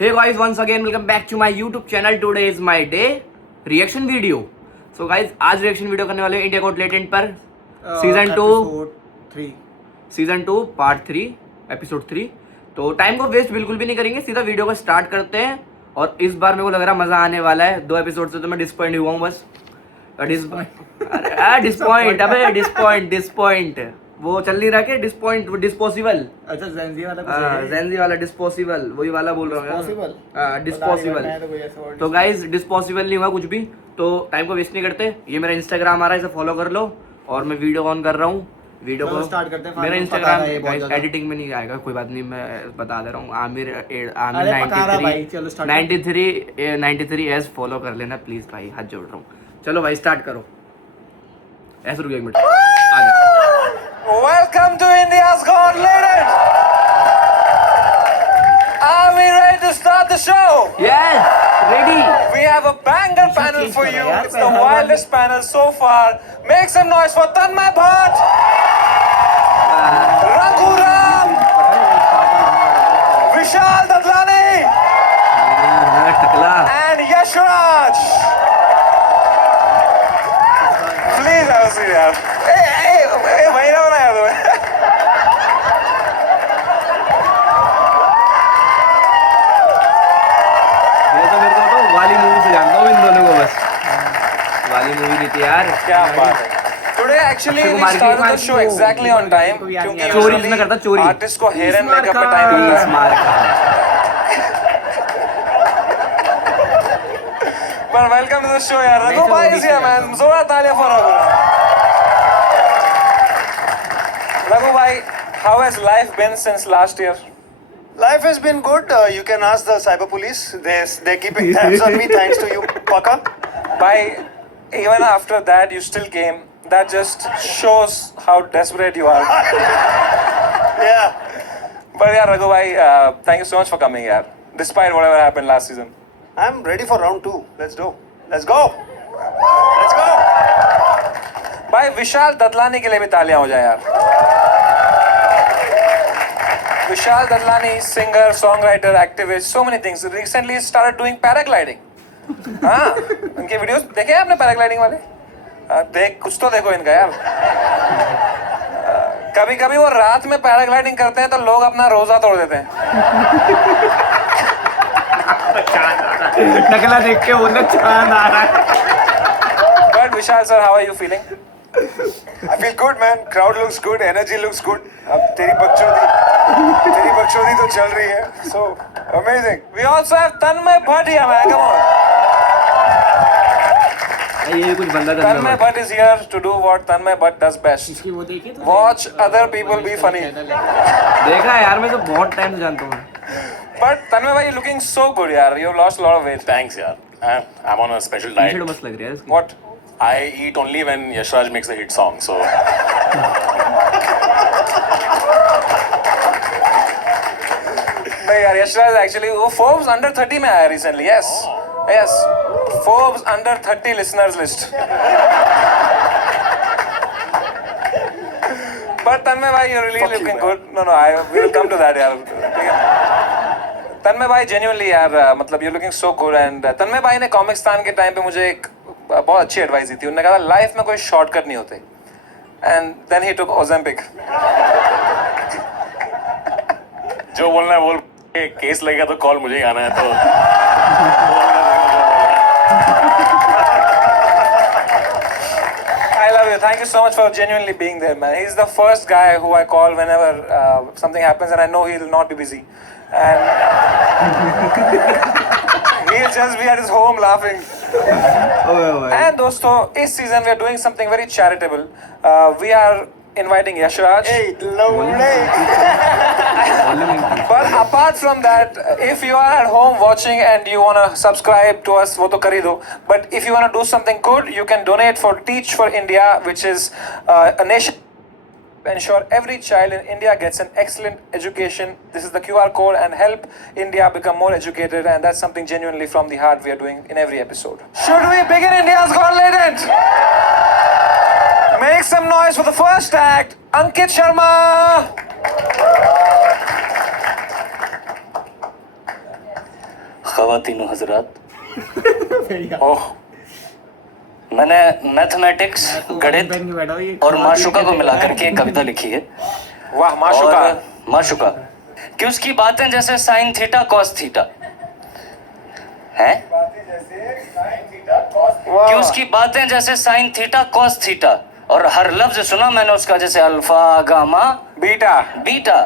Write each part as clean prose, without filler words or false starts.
Hey guys, once again welcome back to my YouTube channel. Today is my day reaction video. So guys, आज reaction video करने वाले India got talent पर season 2 part 3 episode 3। तो time को waste बिल्कुल भी नहीं करेंगे, सीधा वीडियो को स्टार्ट करते हैं। और इस बार मेरे को लग रहा है मजा आने वाला है। 2 एपिसोड से तो मैं डिसपॉइंट हुआ हूँ बस। डिसपॉइंट वो चल नहीं रहा क्या? डिस्पॉइंट डिस्पोसिबल। अच्छा जेंजी वाला जेंजी वाला डिस्पोसिबल, वही वाला बोल रहा हूँ। डिस्पोसिबल। तो गाइज डिस्पोसिबल नहीं हुआ कुछ भी। तो टाइम को वेस्ट नहीं करते। ये मेरा इंस्टाग्राम आ रहा है, इसे फॉलो कर लो। और मैं वीडियो ऑन कर रहा हूँ। वीडियो को स्टार्ट करते हैं। मेरा इंस्टाग्राम एडिटिंग में नहीं आएगा, कोई बात नहीं, मैं बता दे रहा हूँ। आमिर 93 एस फॉलो कर लेना प्लीज भाई, हाथ जोड़ रहा हूँ। चलो भाई स्टार्ट करो। ऐसे रुक 1 मिनट। आ जा। Welcome to India's Got Talent. Are we ready to start the show? Yes, ready. We have a banger panel for you. It's the wildest panel so far. Make some noise for Tanmay Bhatt, Raghu Ram, Vishal Dadlani, टकला। and Yash Raj. Please have a seat, yaar. Hey, वही ना बनाया तुम्हें। ये तो मेरे को तो वाली मूवी से जानता हूँ इन दोनों को बस। वाली मूवी नहीं थी यार। क्या बात है। Today actually Akshay we Kumar की started the बात show exactly on time क्योंकि चोरी usually इसमें करता, चोरी। artist को hair and makeup में time मिलता है। But welcome to the show यार। रघु भाई is here man। जोरदार तालियां for Raghu. Raghu bhai, how has life been since last year? Life has been good. You can ask the cyber police. They're keeping tabs on me thanks to you, Paka. Bhai, even after that you still came. That just shows how desperate you are. Yeah. But yeah, Raghu bhai, thank you so much for coming here. Despite whatever happened last season. I'm ready for round 2. Let's go. Let's go. Let's go. भाई विशाल ददलानी के लिए भी तालियां हो जाए यार। Vishal Dadlani, singer, songwriter, activist, so many things. Recently he started doing paragliding. हाँ, उनके वीडियोस देखे हैं आपने पैराग्लाइडिंग वाले? देख कुछ तो देखो इनका यार। कभी कभी वो रात में पैराग्लाइडिंग करते हैं तो लोग अपना रोजा तोड़ देते हैं। टकला देख के बोलना चांद आ रहा है। But Vishal sir, how are you feeling? I feel good, man. Crowd looks good. Energy looks good. अब तेरी बकचोदी तो चल रही है. So amazing. We also have Tanmay Bhatt here, man. Come on. ये कुछ बंदा Tanmay Bhatt is here to do what Tanmay Bhatt does best. वो देखिए तो Watch other people be funny. देखा है यार, मैं तो बहुत टाइम से जानता हूँ। But Tanmay bhai, you're looking so good, yaar. You've lost a lot of weight. Thanks, yeah. I'm on a special T-shirt diet. मस्त लग रही है इसकी। What? I eat only when Yashraj makes a hit song, so नहीं यार, Yashraj actually वो Forbes under 30 में आया recently. Yes, yes. Forbes under 30 listeners list. But Tanmay bhai, you're really looking good. No, we will come to that, यार. Tanmay bhai, genuinely यार, मतलब you're looking so good and Tanmay bhai ने कॉमिक्सतान के time पे मुझे एक बहुत अच्छी एडवाइस दी थी। उन्होंने कहा लाइफ में कोई शॉर्टकट नहीं होते। And then he took Ozempic. जो बोलना है बोल। केस लगेगा तो कॉल मुझे ही आना है तो I love you. Thank you so much for genuinely being there, man. He's the first guy who I call whenever something happens and I know he'll not be busy. And he'll just be at his home laughing. And दोस्तों, इस season we are doing something very charitable. We are inviting Yash Raj. Hey, lovely. But apart from that, if you are at home watching and you want to subscribe to us, वो तो कर ही दो. But if you want to do something good, you can donate for Teach for India, which is a nation to ensure every child in India gets an excellent education. This is the QR code and help India become more educated, and that's something genuinely from the heart we are doing in every episode. Should we begin India's Got Talent? Make some noise for the first act, Ankit Sharma. ख़वातीन हजरात, ओह मैंने mathematics, गणित और माशुका को मिलाकर के एक कविता लिखी है। वाह माशुका। और माशुका कि उसकी बातें जैसे साइन थीटा कॉस थीटा है, कि उसकी बातें जैसे साइन थीटा कॉस थीटा, और हर लफ्ज सुना मैंने उसका जैसे अल्फा गामा बीटा। बीटा।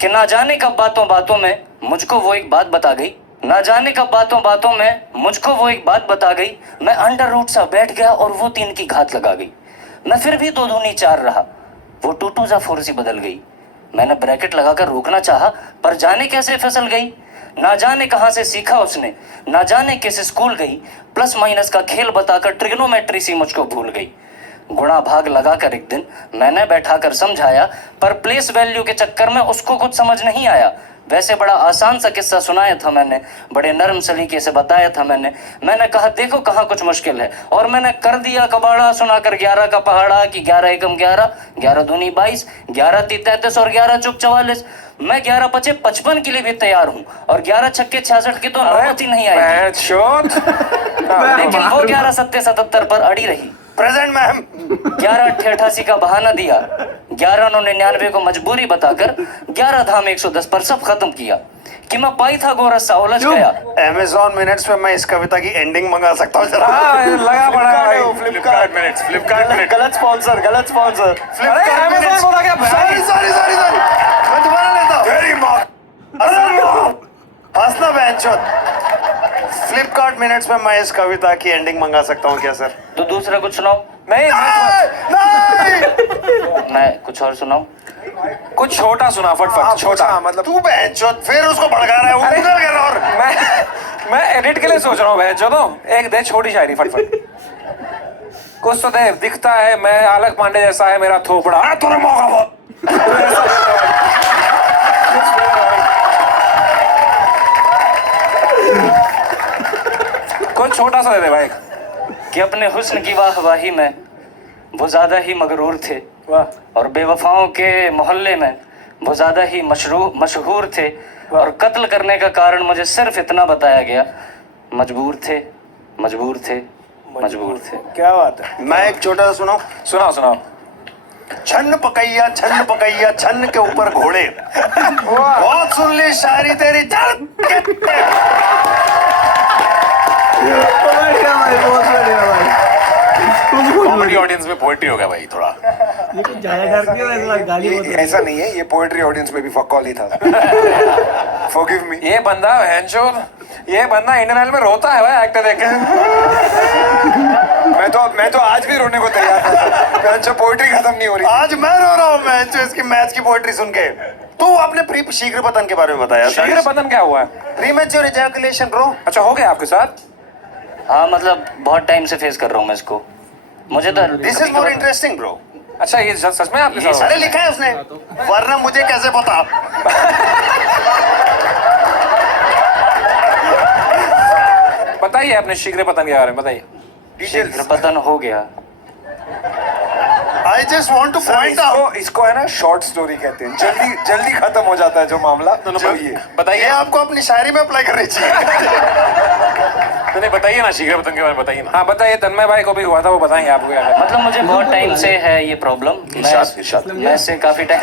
कि ना जाने कब बातों बातों में मुझको वो एक बात बता गई, ना जाने कब बातों बातों में मुझको वो एक बात बता गई। मैं अंडर रूट सा बैठ गया और वो 3 की घात लगा गई। मैं फिर भी 2 दूनी 4 रहा, वो 2 2 जा 4 सी बदल गई। मैंने ब्रैकेट लगाकर रोकना चाहा पर जाने कैसे फिसल गई। ना जाने कहां से सीखा उसने, ना जाने किस स्कूल गई। प्लस माइनस का खेल बताकर ट्रिग्नोमेट्री सी मुझको भूल गई। गुणा भाग लगाकर एक दिन मैंने बैठाकर समझाया, पर प्लेस वैल्यू के चक्कर में उसको कुछ समझ नहीं आया। वैसे बड़ा आसान सा किस्सा सुनाया था मैंने, बड़े नरम सलीके से बताया था मैंने। मैंने कहा देखो कहाँ कुछ मुश्किल है, और मैंने कर दिया कबाड़ा सुनाकर 11 का पहाड़ा कि 11 एकम 11, 11 दूनी 22, 11 ती 33 और 11 चौक 44। मैं 11 पचे 55 के लिए भी तैयार हूँ, और 11 छक्के 66 की तो नौबत ही नहीं आई। लेकिन वो 11 सत्ते 77 पर अड़ी रही। Present ma'am. 11 88 का बहाना दिया, 11 99 को मजबूरी बताकर 11 धाम 110 पर सब खत्म किया। कि मैं पाई था गोरस सा उलझ गया। Amazon मिनट्स में मैं इस कविता की एंडिंग मंगा सकता हूँ जरा। लगा पड़ा है भाई। Flipkart minutes, Flipkart minutes. गलत स्पॉन्सर, गलत स्पॉन्सर। अरे Amazon बोला क्या? सॉरी सॉरी सॉरी सॉरी, मैं दोबारा लेता हूँ। वेरी मॉक हंसना बेंचोद। फ्लिपकार्ट मिनट्स में मैं इस कविता की एंडिंग मंगा सकता हूँ क्या सर? तो दूसरा कुछ सुनाओ। नहीं मैं कुछ और सुनाऊं। कुछ छोटा सुना फटफट। छोटा मतलब तू बेंचोद फिर उसको भड़का रहा है वो अरे, उधर गया और मैं एडिट के लिए सोच रहा हूँ भैया। चलो एक दे छोटी शायरी फटफट। कुछ तो दे दिखता है मैं आलक पांडे जैसा है मेरा थोपड़ा। तूने मौका बहुत। कुछ छोटा सा दे दे भाई। कि अपने हुस्न की वाहवाही में वो ज्यादा ही मगरूर थे, और बेवफाओं के मोहल्ले में वो ज्यादा ही मशहूर थे, और कत्ल करने का कारण मुझे सिर्फ इतना बताया गया, मजबूर थे मजबूर थे मजबूर थे। क्या बात है। मैं एक छोटा सा सुनाऊं? सुनाओ सुनाओ। छन्न पकैया छन्न के ऊपर घोड़े। बहुत सुन ली शायरी तेरी चल। बढ़िया भाई, बहुत बढ़िया भाई। कॉमेडी ऑडियंस में पोएट्री हो गया भाई थोड़ा। ये कुछ ज्यादा करती हो, ऐसा गाली मत दो। ऐसा नहीं है, ये पोएट्री ऑडियंस में भी फकौल ही था। Forgive me। ये बंदा ये बंदा इंडियन आइडल में रोता है भाई एक्टर देख के। मैं तो आज भी रोने को तैयार था। अच्छा पोएट्री खत्म नहीं हो रही। आज मैं रो रहा हूँ मैं जो इसकी मैच की पोएट्री सुन के। तो आपने शीघ्र पतन के बारे में बताया। शीघ्र पतन क्या हुआ है? Premature ejaculation bro. अच्छा हो गया आपके साथ? हाँ मतलब बहुत टाइम से फेस कर रहा हूँ मैं इसको। मुझे तो this is more interesting bro. अच्छा ये सच में आपके साथ? अरे लिखा है उसने, वरना मुझे कैसे पता। बताइए अपने शीघ्र पतन के बारे में बताइए। शीघ्र पतन हो गया। I just want to point out। इसको है ना शॉर्ट स्टोरी कहते हैं, जल्दी खत्म हो जाता है जो मामला। बताइए ये आपको अपनी शायरी में अप्लाई करनी चाहिए। नहीं बताइए ना शीघ्र पतन के बारे में बताइए ना। हाँ बताइए। तन्मय भाई को भी हुआ था, वो बताएंगे आपको क्या करना। मतलब मुझे बहुत टाइम से है ये प्रॉब्लम। मैं इससे काफी टाइम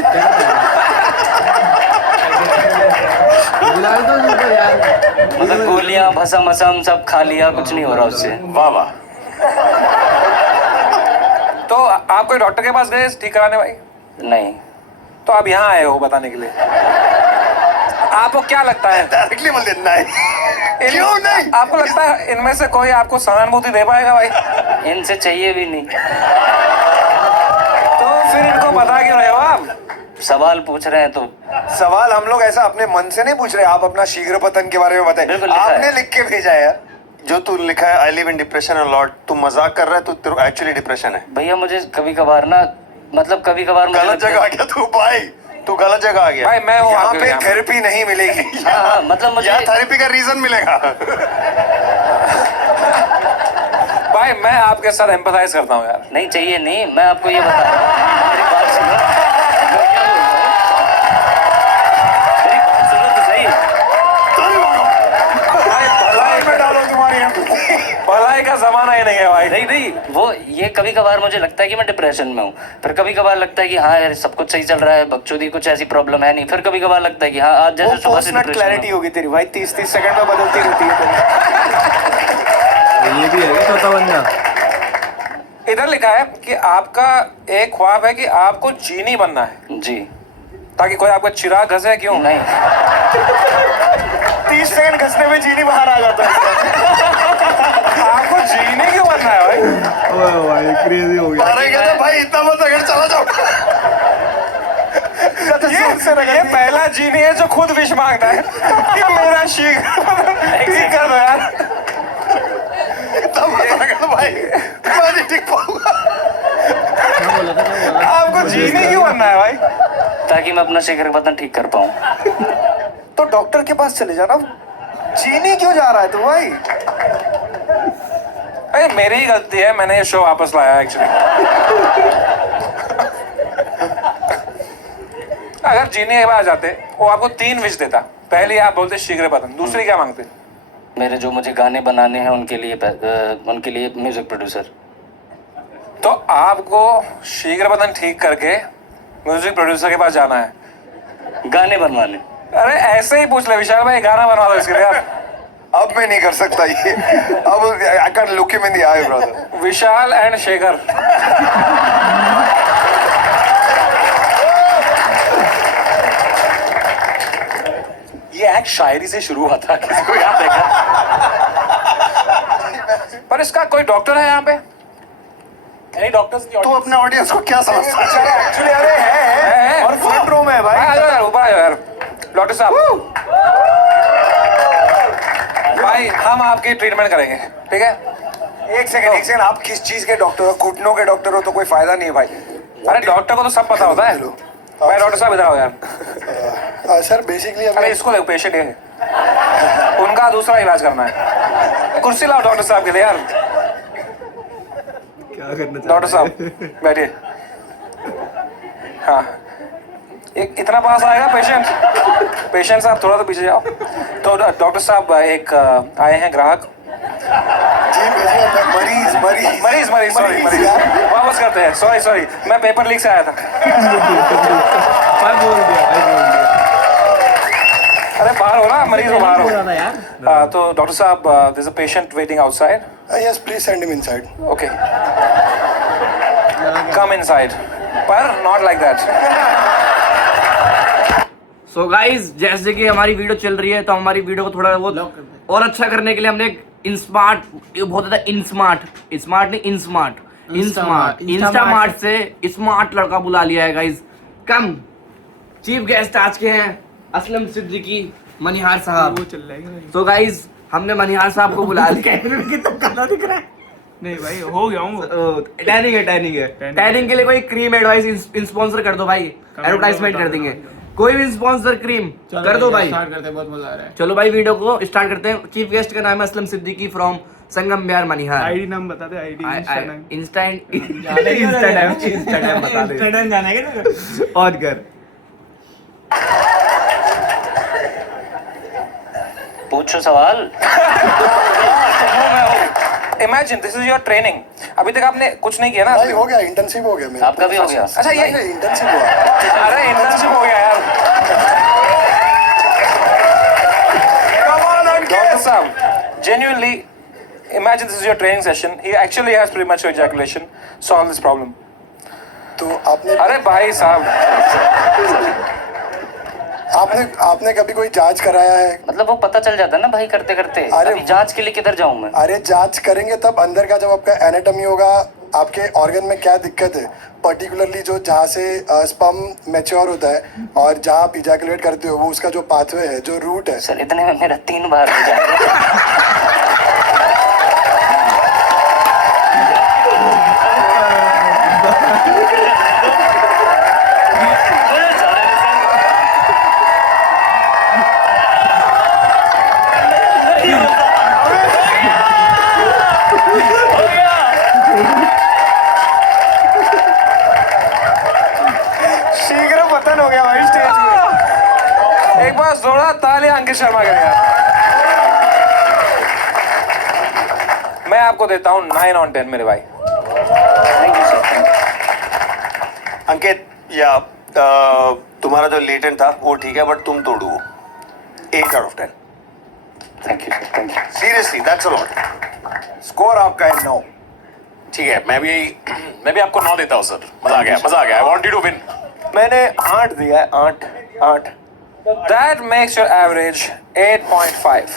बुला दो उनको यार। मतलब गोलियां भसम असम सब खा लिया, कुछ नहीं हो रहा उससे। वाह वाह। तो आप कोई डॉक्टर के पास गए ठीक कराने भाई? नहीं। तो आप यहाँ आए हो बताने के लिए। आपको क्या लगता है? डायरेक्टली बोल देना है। क्यों नहीं? आपको लगता है इनमें से कोई आपको सहानुभूति दे पाएगा भाई? इनसे चाहिए भी नहीं। तो फिर इनको बता क्यों रहे हो आप? सवाल पूछ रहे हैं तो सवाल हम लोग ऐसा अपने मन से नहीं पूछ रहे। आप अपना शीघ्र पतन के बारे में बताइए। बिल्कुल लिखा आपने है। लिख के भेजा है यार। जो तू लिखा है I live in depression a lot, तू मजाक कर रहा है, तू एक्चुअली डिप्रेशन है। भैया मुझे कभी कभार ना, मतलब कभी कभार गलत जगह आ गया तू भाई, तू गलत जगह आ गया भाई, मैं हूँ यहाँ आपके पे यहाँ पे। थेरेपी नहीं मिलेगी। हाँ मतलब मुझे यहाँ थेरेपी का रीजन मिलेगा। भाई मैं आपके साथ एम्पैथाइज करता हूँ यार। नहीं चाहिए नहीं। मैं आपको ये बता रहा हूँ, मेरी बात सुनो। मेरी बात सुनो तो सही। भाई भला का जमाना ही नहीं है भाई। नहीं नहीं, वो ये कभी कभार मुझे लगता है कि मैं डिप्रेशन में हूँ, फिर कभी कभार लगता है कि हाँ यार सब कुछ सही चल रहा है, बकचोदी कुछ ऐसी प्रॉब्लम है नहीं, फिर कभी कभार लगता है कि हाँ आज जैसे सुबह से पोस्ट क्लैरिटी होगी तेरी भाई, 30-30 सेकंड में बदलती रहती है तेरी। ये भी है चौथा बंदा। इधर लिखा है कि आपका एक ख्वाब है कि आपको चीनी बनना है, जी ताकि कोई आपका चिराग घसे। क्यों? नहीं, 30 सेकंड घसने में चीनी बाहर आ जाता है। आपको चीनी क्यों बनना है भाई? ओए भाई क्रेजी हो गया। अरे कहते भाई इतना मत रगड़, चला जाओ। ये पहला जीनी है जो खुद विश मांगता है कि मेरा शीख ठीक कर दो यार। इतना मत रगड़ भाई, मैं नहीं टिक पाऊंगा। आपको जीनी क्यों बनना है भाई? ताकि मैं अपना शिखर पतन ठीक कर पाऊँ। तो डॉक्टर के पास चले जाना, चीनी क्यों जा रहा है तू भाई? अरे मेरी ही गलती है, मैंने ये शो वापस लाया एक्चुअली। अगर जीने के बाद जाते वो आपको 3 विश देता। पहली आप बोलते शीघ्र बदन, दूसरी क्या मांगते? मेरे जो मुझे गाने बनाने हैं उनके लिए म्यूजिक प्रोड्यूसर। तो आपको शीघ्र बदन ठीक करके म्यूजिक प्रोड्यूसर के पास जाना है गाने बनवाने। अरे ऐसे ही पूछ ले विशाल भाई, गाना बनवा दो इसके लिए यार। अब मैं नहीं कर सकता ये, अब I can look him in the I brother. Vishal and Shekhar. ये एक्ट शायरी से शुरू हुआ था, किसी को याद है क्या? पर इसका कोई डॉक्टर है यहाँ पे? नहीं, डॉक्टर्स की तू अपने ऑडियंस को क्या समझता है? एक्चुअली अरे है और फ्रंट रो में है भाई। आ जाओ यार, ऊपर आ जाओ यार। डॉक्टर साहब भाई हम आपकी ट्रीटमेंट करेंगे, ठीक है? एक सेकंड, आप किस चीज के डॉक्टर हो? घुटनों के डॉक्टर हो तो कोई फायदा नहीं है भाई। अरे डॉक्टर को तो सब पता होता है भाई। डॉक्टर साहब इधर आओ यार। सर बेसिकली अरे इसको देखो, पेशेंट है, उनका दूसरा इलाज करना है। कुर्सी लाओ डॉक्टर साहब के लिए यार। क्या करना डॉक्टर साहब बैठिए। हाँ, एक इतना पास आएगा पेशेंट साहब, थोड़ा तो पीछे जाओ। तो डॉक्टर साहब एक आए हैं ग्राहक। मरीज सॉरी, मरीज वापस करते हैं। सॉरी मैं पेपर लीक से आया था। भाई बोल दिया। अरे बाहर हो ना, मरीज हो बाहर हो। रहा था यार। तो डॉक्टर साहब there is a patient waiting outside. Yes please send him inside. Okay, come inside, पर not like that. So guys जैसे कि हमारी वीडियो चल रही है, तो हमारी वीडियो को थोड़ा बहुत और अच्छा करने के लिए हमने एक बहुत ज्यादा इंस्टामार्ट से स्मार्ट लड़का बुला लिया है गाइज। कम चीफ गेस्ट आज के हैं असलम सिद्दीकी, मनिहार साहब। तो गाइज हमने मनिहार साहब को बुला लिया। काला दिख रहा है। नहीं भाई हो गया हूँ। टैनिंग है। टैनिंग के लिए कोई क्रीम एडवाइस स्पॉन्सर कर दो भाई, एडवर्टाइजमेंट कर देंगे। कोई भी स्पॉन्सर क्रीम कर दो भाई। स्टार्ट करते हैं, बहुत मजा आ रहा है। चलो भाई वीडियो को स्टार्ट करते हैं। चीफ गेस्ट का नाम है Aslam Siddiqui from Sangam Bihar Manihar. ID नाम बता दे। आईडी इंस्टाग्राम बता दे। जाना है और कर पूछो सवाल। Imagine this is your training. अभी तक आपने कुछ नहीं किया ना? भाई हो गया, इंटर्नशिप हो गया मेरा। आपका भी हो गया? अच्छा ये इंटर्नशिप हुआ। अरे इंटर्नशिप हो गया यार। डॉक्टर साहब genuinely imagine this is your training session. He actually has premature ejaculation. Solve this problem. तो आपने अरे भाई साहब, आपने कभी कोई जांच कराया है? मतलब वो पता चल जाता है ना भाई करते करते। अरे अभी जांच के लिए किधर जाऊं मैं? अरे जांच करेंगे तब अंदर का जब आपका एनाटॉमी होगा, आपके ऑर्गन में क्या दिक्कत है, पर्टिकुलरली जो जहाँ से स्पर्म मैच्योर होता है और जहाँ आप इजैकुलेट करते हो, वो उसका जो पाथवे है, जो रूट है। सर इतने में मेरा 3 बार हो जाएगा। शीघ्र पतन हो गया भाई स्टेज में। एक बार जोरदार तालियां अंकित शर्मा के लिए। मैं आपको देता हूँ 9 on 10 मेरे भाई। Thank you sir. अंकित या तुम्हारा जो लेटेंट था वो ठीक है, बट तुम तोड़ो 8 out of 10। Thank you sir, thank you. Seriously that's a lot. Score आपका है 9। ठीक है, मैं भी आपको 9 देता हूँ सर। मजा आ गया। I want you to win. मैंने 8 दिया है, 8। That makes your average 8.5।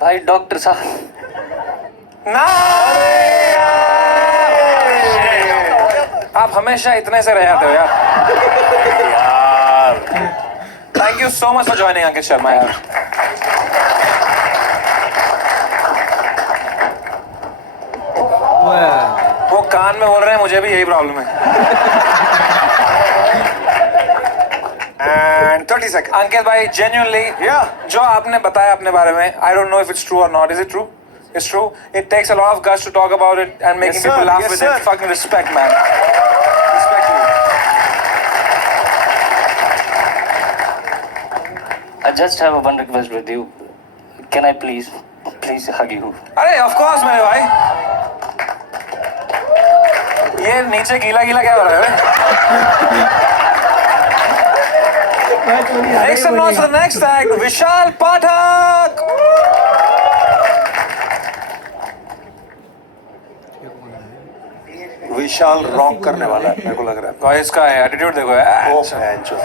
भाई डॉक्टर साहब, आप हमेशा इतने से रह जाते हो यार। यार thank you so much for joining Ankit Sharma यार। वो कान में बोल रहे हैं, मुझे भी यही प्रॉब्लम है। And 30 second. अंकित भाई जेन्युइनली Yeah. जो आपने बताया अपने बारे में, I don't know if it's true और not. Is it true? It's true. It takes a lot of guts to talk about it and making Yes, sir. people laugh Yes, with sir. it. Fucking respect, man. Respect you. I just have one request with you. Can I please hug you? अरे of course मेरे भाई। ये नीचे गीला गीला क्या हो रहा है? Make some noise for the next act, Vishal Pathak. Vishal rock करने वाला है, मेरे को लग रहा है। भाई इसका एटीट्यूड देखो यार। ओ भैंचो।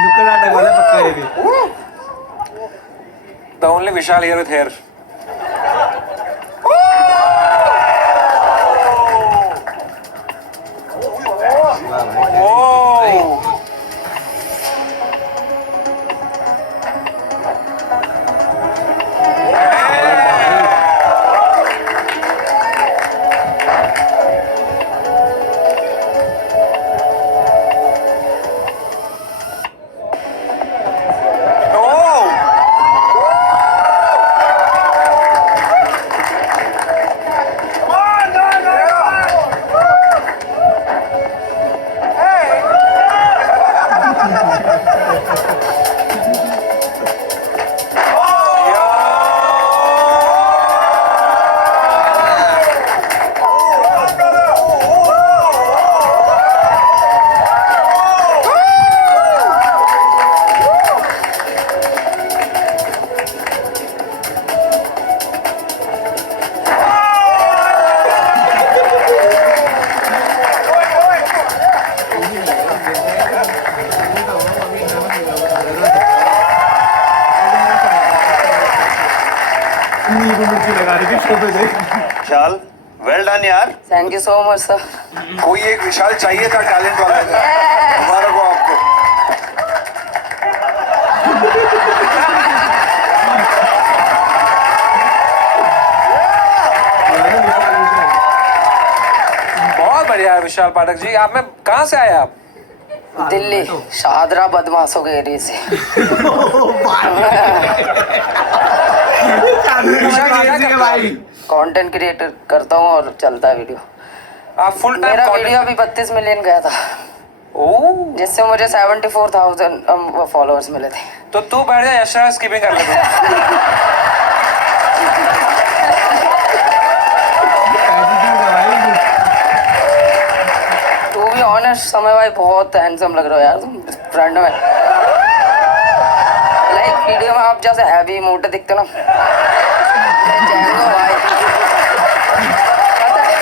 नुक्कड़ नाटक वाला पक्का है भी। The only Vishal here with hair. Oh! Vishal well done यार। Thank you so much sir. कोई एक विशाल चाहिए था टैलेंट वाला का। मुबारक हो आपको। बहुत बढ़िया है विशाल पाठक जी। आप में कहाँ से आए आप? दिल्ली शाहदरा बदमाशों के एरिया से। भाई कंटेंट क्रिएटर करता हूँ और चलता है वीडियो। आप फुल मेरा टाइम वीडियो अभी 32 मिलियन गया था, ओह, जिससे मुझे 74,000 फॉलोअर्स मिले थे। तो तू बैठ जा, यशरा स्किपिंग कर ले। टू बी ऑनेस्ट समय भाई बहुत हैंडसम लग रहे हो यार तुम फ्रंट में। लाइक वीडियो में आप जैसे हैवी मोटे दिखते ना, जैंगो भाई। पता है?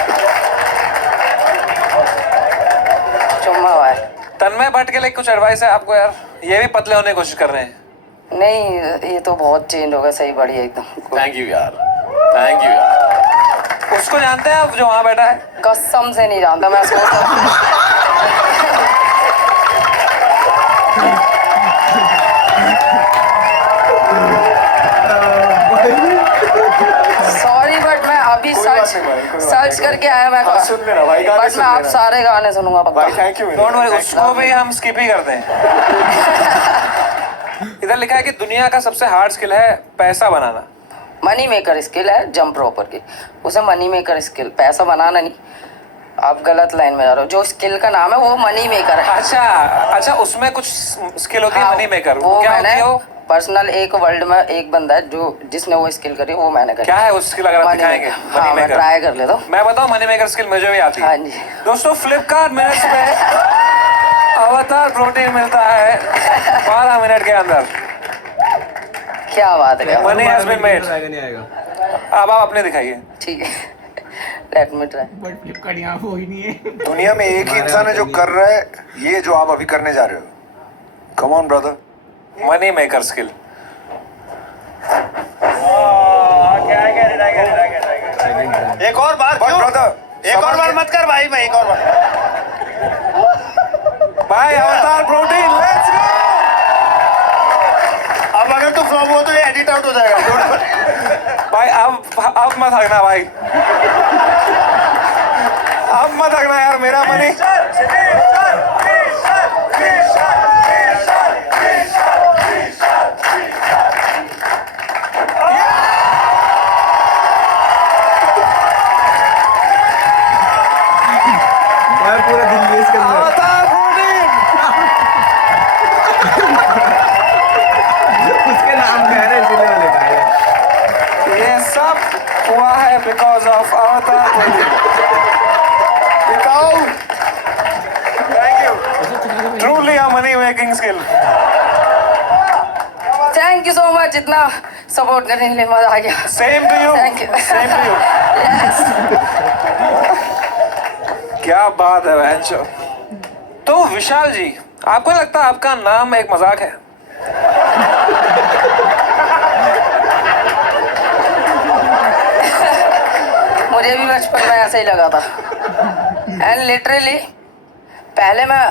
चुम्मा भाई। तन्मय भट्ट के लिए कुछ एडवाइस है आपको यार? ये भी पतले होने की कोशिश कर रहे हैं। नहीं ये तो बहुत चेंज हो गया, सही बढ़िया एकदम। थैंक यू यार। उसको जानते हैं आप जो वहाँ बैठा है? कसम से नहीं जानता मैं सोच सॉरी बट मैं अभी सर्च करके आया मैं। सुन लेना भाई, गाने बट सुन मैं आप लेना। सारे गाने सुनूंगा भाई पक्का। Thank you. डोंट वरी, उसको भी हम स्किप ही करते हैं। इधर लिखा है कि दुनिया का सबसे हार्ड स्किल है पैसा बनाना। मनी मेकर स्किल है जंप रोपर की, उसे मनी मेकर स्किल, पैसा बनाना नहीं। आप गलत लाइन में जा रहे हो। जो स्किल का नाम है वो मनी मेकर है। अच्छा, उसमें कुछ स्किल होती है हाँ, मनी मेकर। वो क्या होती मैंने है वो? पर्सनल एक वर्ल्ड में एक बंदा है जो जिसने वो स्किल करी, वो मैंने करी। क्या है वो स्किल, अगर आप Money दिखाएंगे? maker। हाँ, मैं ट्राई कर लेता हूँ। मैं बताऊं, मनी मेकर स्किल मुझे भी आती है। हाँ जी। दोस्तों, फ्लिपकार्ट मिनट्स में अवतार प्रोटीन मिलता है 12 मिनट के अंदर। क्या बात है। Money has been made. नहीं आएगा। अब आप अपने दिखाइए। ठीक है, let me try. But Flipkart यहाँ वो ही नहीं है। दुनिया में एक ही इंसान है जो कर रहा है ये जो आप अभी करने जा रहे हो। Come on brother. Money maker skill. एक और बार क्यों? ब्रदर एक और बार मत कर भाई, मैं एक और बार। भाई अवतार प्रोटीन, लेट्स गो। अब अगर तू फ्लॉप हो तो ये एडिट आउट हो जाएगा। भाई अब मत हगना भाई, अब मत हगना यार, मेरा मनी। मैं पूरा दिन वेस्ट कर रहा अवतार प्रोटीन। उसके नाम क्या है ना, इसीलिए मैंने लिखा है। ये सब हुआ है because of Avatar protein. Thank you, truly a money making skill. Thank you so much, इतना सपोर्ट करने के लिए मजा आ गया। Same to you, Thank you. Same to you. क्या बात है बहनचो। तो विशाल जी, आपको लगता है आपका नाम एक मजाक है? मुझे भी बचपन में ऐसा ही लगा था। एंड लिटरली पहले मैं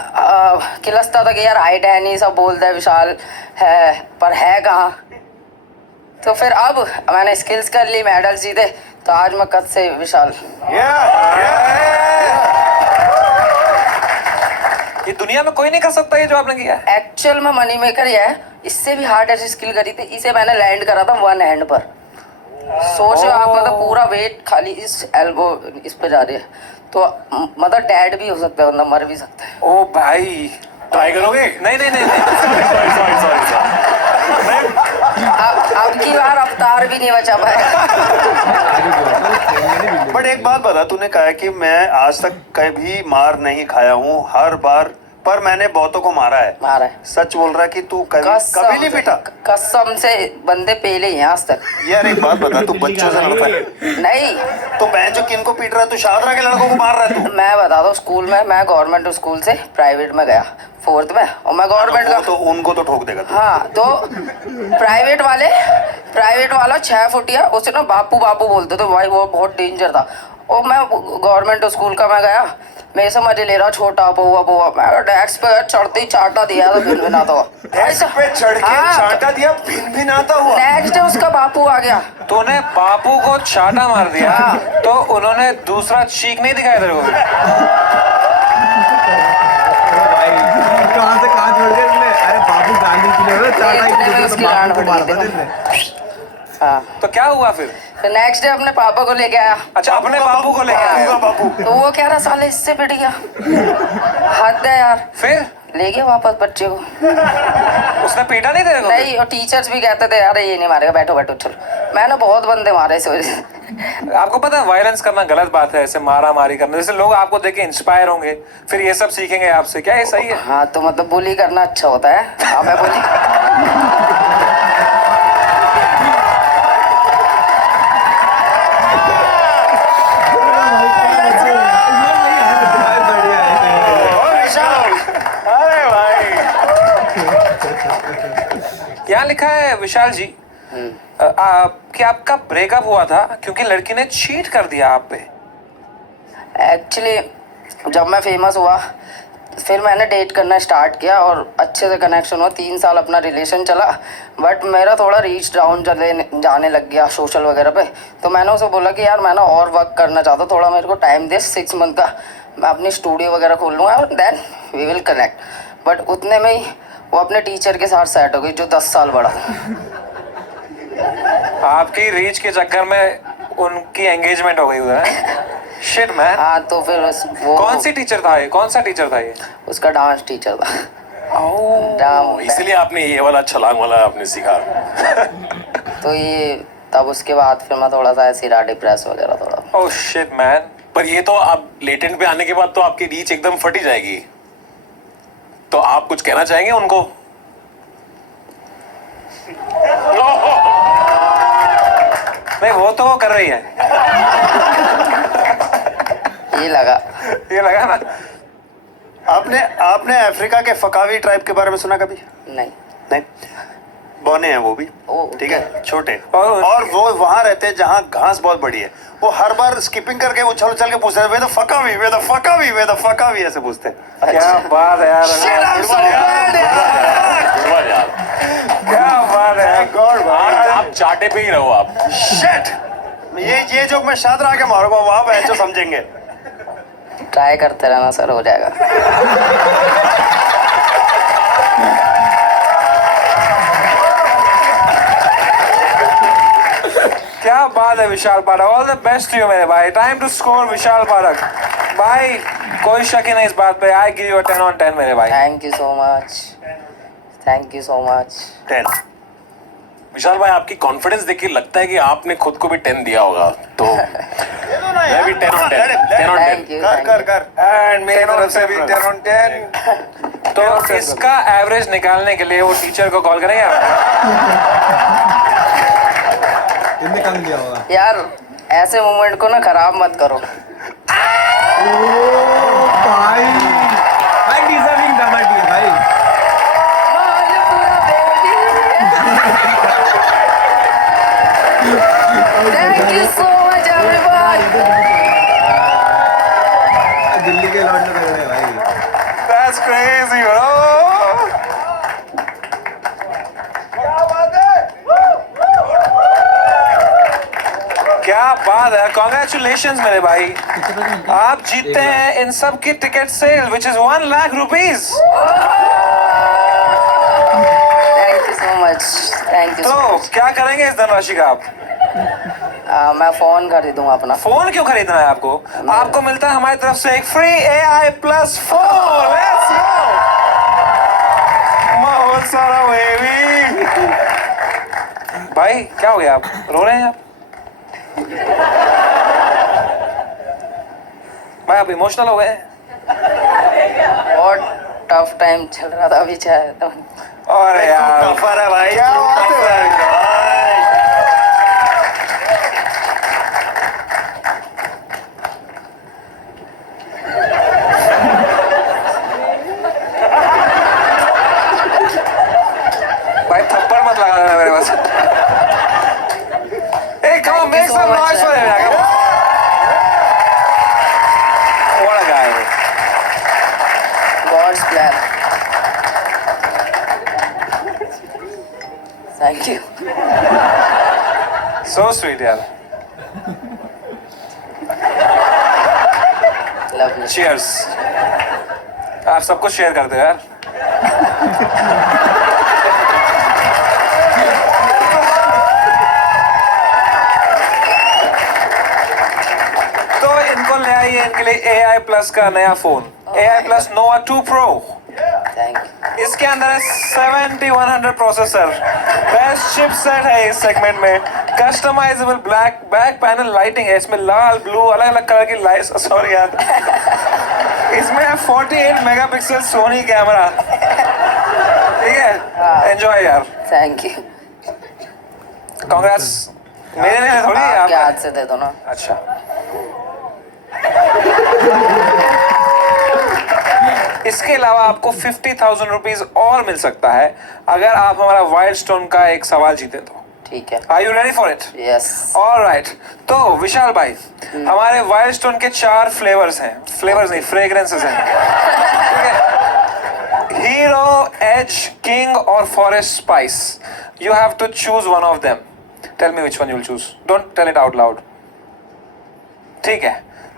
किलसता था कि यार हाइट है नहीं, सब बोलते हैं विशाल है, पर है कहाँ। तो फिर अब मैंने स्किल्स कर ली, मेडल जीते, तो आज मैं कद से विशाल। ये दुनिया में कोई नहीं कर सकता ये जो आपने किया है। एक्चुअल में मनी मेकर ही है, इससे भी हार्ड ऐसी स्किल करी थी। इसे मैंने लैंड करा था वन हैंड पर। सोचो आप, मतलब पूरा वेट खाली इस एल्बो इस पे जा रही है, तो मतलब डेड भी हो सकता है, मतलब मर भी सकता है। ओ भाई, ट्राई करोगे? नहीं नहीं नहीं, नहीं। अब की बार अवतार भी नहीं बचा पाएगा। बट एक बात बता, तूने कहा कि मैं आज तक कभी मार नहीं खाया हूँ, हर बार, पर मैंने बहुतों को मारा है। मारा है। सच बोल रहा है कि तू कभी नहीं पीटा? कसम से बंदे पेले हैं आज तक। यार एक बात बता, तू बच्चों से लड़ता है? नहीं, तो बहन जो किनको पीट रहा है? तू शादरा के लड़कों को मार रहा है तू? मैं बता दो, स्कूल में मैं गवर्नमेंट स्कूल से प्राइवेट में गया 4th में, और मैं गवर्नमेंट का तो उनको तो ठोक देगा तू। हाँ, तो प्राइवेट वाला 6 फुटिया, उसे ना बापू बापू बोलते थे भाई, वो बहुत डेंजर था। और मैं गवर्नमेंट स्कूल का मैं गया, मेरे से मजे ले रहा, छोटा पौवा मैं डेस्क पे चढ़ते ही चाटा दिया तो भिन भिनाता हुआ। डेस्क पे चढ़ के चाटा दिया, भिन-भिनाता हुआ। नेक्स्ट डे उसका बापू आ गया। तूने बापू को चाटा मार दिया, तो उन्होंने दूसरा चीख नहीं दिखाया तेरे को? कहाँ से कहाँ छोड़ दिया इसने? अरे बाबू गांधी की ने चाटा इतने में ही उसकी तो डांड बापू को पड़ मार गई दिया थी। इसने। हाँ, तो क्या हुआ फिर? तो नेक्स्ट डे अपने पापा को लेके आया। अच्छा, अपने बापू को लेके आया। तो वो कह रहा साले इससे पिट गया, हद है यार। फिर ले गया वापस बच्चे को। उसने पीटा नहीं तेरे को? नहीं, और टीचर्स भी कहते थे अरे ये नहीं मारेगा, बैठो बैठो चलो। मैंने बहुत बंदे मारे इस वजह से। आपको पता है वायलेंस करना गलत बात है, ऐसे मारा मारी करना। जैसे लोग आपको देख के इंस्पायर होंगे, फिर ये सब सीखेंगे आपसे, क्या ये सही है? हाँ, तो मतलब बुली करना अच्छा होता है। हाँ, मैं बोली। अरे भाई, यहाँ लिखा है विशाल जी कि आपका ब्रेकअप हुआ था क्योंकि लड़की ने चीट कर दिया आप पे। एक्चुअली जब मैं फेमस हुआ, फिर मैंने डेट करना स्टार्ट किया और अच्छे से कनेक्शन हुआ। 3 साल अपना रिलेशन चला, बट मेरा थोड़ा रीच डाउन जाने लग गया सोशल वगैरह पे। तो मैंने उसे बोला कि यार मैं ना और वर्क करना चाहता हूँ, थोड़ा मेरे को टाइम दे, 6 मंथ का मैं अपनी स्टूडियो वगैरह खोल लूँगा और then we will connect. But उतने में ही वो अपने टीचर के साथ सेट हो गई जो 10 साल बड़ा था। आपकी रीच के चक्कर में उनकी एंगेजमेंट हो गई उधर। Shit man. हाँ, तो फिर वो कौन सी टीचर था ये? कौन सा टीचर था ये? उसका डांस टीचर था। Damn. इसलिए आपने ये वाला छलांग वाला आपने सीखा। तो ये तब उसके बाद फिर मैं थोड़ा सा ऐसे रहा, डिप्रेस वगैरह थोड़ा। Oh shit, man. पर ये तो आप लेटेंट पे आने के बाद तो आपकी रीच एकदम फटी जाएगी, तो आप कुछ कहना चाहेंगे उनको? नहीं, वो तो वो कर रही है। ये लगा। ये लगा ना? आपने आपने अफ्रीका के फकावी ट्राइब के बारे में सुना कभी? नहीं। नहीं, बौने हैं वो भी, ओ, ठीक है, छोटे, और- और वो वहां रहते हैं जहाँ घास बहुत बड़ी है। वो हर बार स्किपिंग करके उछल उछल के पूछते हैं, where the fuck are we, where the fuck are we, where the fuck are we, ऐसे पूछते हैं। क्या बात है यार। Shit, I'm so bad, यार। धन्यवाद यार। क्या बात है। Thank God, भाई। आप चाटे पे ही रहो आप। Shit! ये जोक मैं शादरा के मारूंगा, वहां पे जो समझेंगे। ट्राई करते रहना सर, हो जाएगा। क्या बात है Vishal Pathak, all the best to you मेरे भाई। Time to score Vishal Pathak भाई, कोई शक ही नहीं इस बात पे। आई गिव यू 10 on 10 मेरे भाई। Thank you so much, thank you so much. 10। विशाल भाई, आपकी कॉन्फिडेंस देख के लगता है कि आपने खुद को भी 10 दिया होगा, तो मैं भी 10 on 10, 10 on 10। Thank you. कर। एंड मेरी तरफ से भी 10 on 10। तो इसका एवरेज निकालने के लिए वो टीचर को कॉल करेंगे आप? यार ऐसे मोमेंट को ना खराब मत करो। Thank you so much everyone. Delhi के लौटने लग रहे भाई। That's crazy bro। क्या बात है, कॉन्ग्रेचुलेशन मेरे भाई, आप जीतते हैं इन सब की ticket sale which is 1 lakh rupees. Thank you so much. Thank you so तो much. क्या करेंगे इस धनराशि का आप? मैं फोन खरीदूंगा अपना। फोन क्यों खरीदना है आपको? आपको मिलता है हमारी तरफ से एक free AI Plus phone. Let's go, माहौल सारा बेबी। भाई क्या हो गया, आप रो रहे हैं आप? भाई आप इमोशनल हो गए हैं? बहुत टफ टाइम चल रहा था अभी चाहे तो। और यार टफर है भाई, क्या बात है भाई, थप्पड़ मत लगा देना मेरे पास। Hey, come on, make some noise for him. Come on. What a guy. God's plan. Thank you. So sweet यार। Love you. Cheers। आप सब कुछ शेयर करते हो यार। तो इनको ले आइए, इनके लिए AI Plus का नया phone, AI Plus Nova 2 Pro। Thank you. इसके अंदर है 7100 प्रोसेसर, बेस्ट चिपसेट है इस सेगमेंट में, customisable black back panel lighting है, इसमें लाल ब्लू अलग अलग कलर की लाइट्स, सॉरी यार, इसमें है 48 मेगापिक्सल सोनी कैमरा। ठीक है, एंजॉय यार। Thank you. कांग्रेस मेरे लिए थोड़ी है आपके आप। हाथ से दे दो ना। अच्छा, इसके अलावा आपको 50,000 रुपीज और मिल सकता है अगर आप हमारा वाइल्ड स्टोन का एक सवाल जीते तो। ठीक है। Are you ready for it? Yes. Alright, तो विशाल भाई, हमारे वाइल्ड स्टोन के 4 फ्लेवर्स हैं, फ्लेवर्स नहीं फ्रेग्रेंसेस हैं, ठीक है? हीरो, एज, किंग और forest spice. You have to choose one of them. Tell me which one you will choose, don't tell it out loud. ठीक है,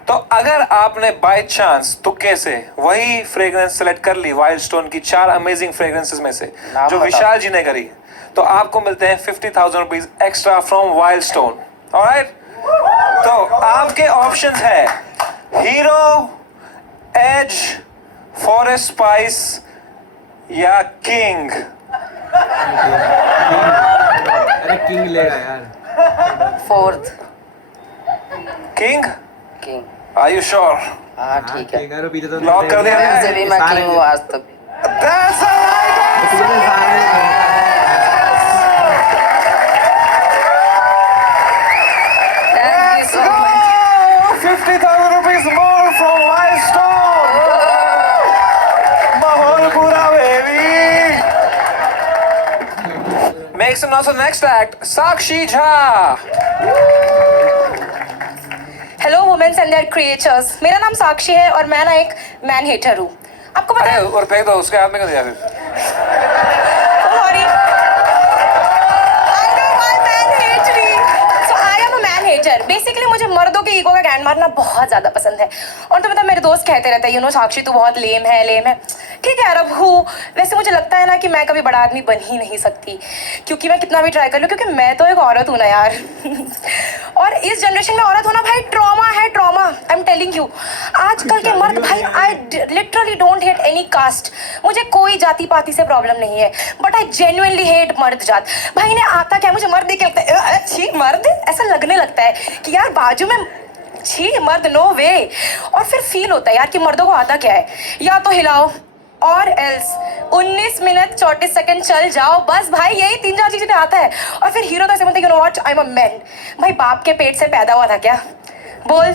तो अगर आपने बाय चांस तुक्के से वही फ्रेग्रेंस सेलेक्ट कर ली वाइल्ड स्टोन की 4 अमेजिंग फ्रेग्रेंसेस में से नाम जो बताओ। विशाल जी ने करी, तो आपको मिलते हैं 50,000 rupees extra from wild stone. Alright, तो आपके ऑप्शंस है हीरो, एज, फॉरेस्ट स्पाइस या किंग? अरे किंग लेगा यार। Fourth king? King. Are you sure? हाँ ठीक है। किंग अरे पीछे तो लॉक कर दिया वैसे भी मैं किंग हूँ आज तक। That's a right answer. Thank you so Go! much. 50,000 rupees more from Milestone. Mahulpura, baby. Make some noise for the next act. Sakshi Jha. Hello womens and their creatures, मेरा नाम साक्षी है और मैं ना एक मैन हेटर हूँ। आपको पता अरे है? और फेंक दो उसके हाथ में, क्यों दिया फिर? Sorry, I know why man hate me. So I am a man hater. Basically मुझे मर्दों के ईगो का गैंड मारना बहुत ज़्यादा पसंद है। और तो मतलब मेरे दोस्त कहते रहते हैं, यू नो साक्षी तू बहुत लेम है, लेम है। ठीक है यार, अब हूँ। वैसे मुझे लगता है ना कि मैं कभी बड़ा आदमी बन ही नहीं सकती, क्योंकि मैं कितना भी ट्राई कर लूँ, क्योंकि मैं तो एक औरत हूँ ना यार। और इस जनरेशन में औरत होना भाई ट्रॉमा है, trauma. I am telling you. आजकल के मर्द भाई, I literally don't hate any caste. मुझे कोई जाति पाति से प्रॉब्लम नहीं है, बट आई जेन्युइनली हेट मर्द जात। भाई ने आता क्या, मुझे मर्द देख के लगता है अच्छी मर्द, ऐसा लगने लगता है कि यार बाजू में छी मर्द, नो वे। और फिर फील होता है यार कि मर्दों को आता क्या है, या तो हिलाओ और एल्स 19 मिनट 34 सेकंड चल जाओ, बस भाई यही 3-4 चीजें आता है। और फिर हीरो तो ऐसे बोलते हैं, you know what, I am a man. भाई बाप के पेट से पैदा हुआ था क्या? बोल,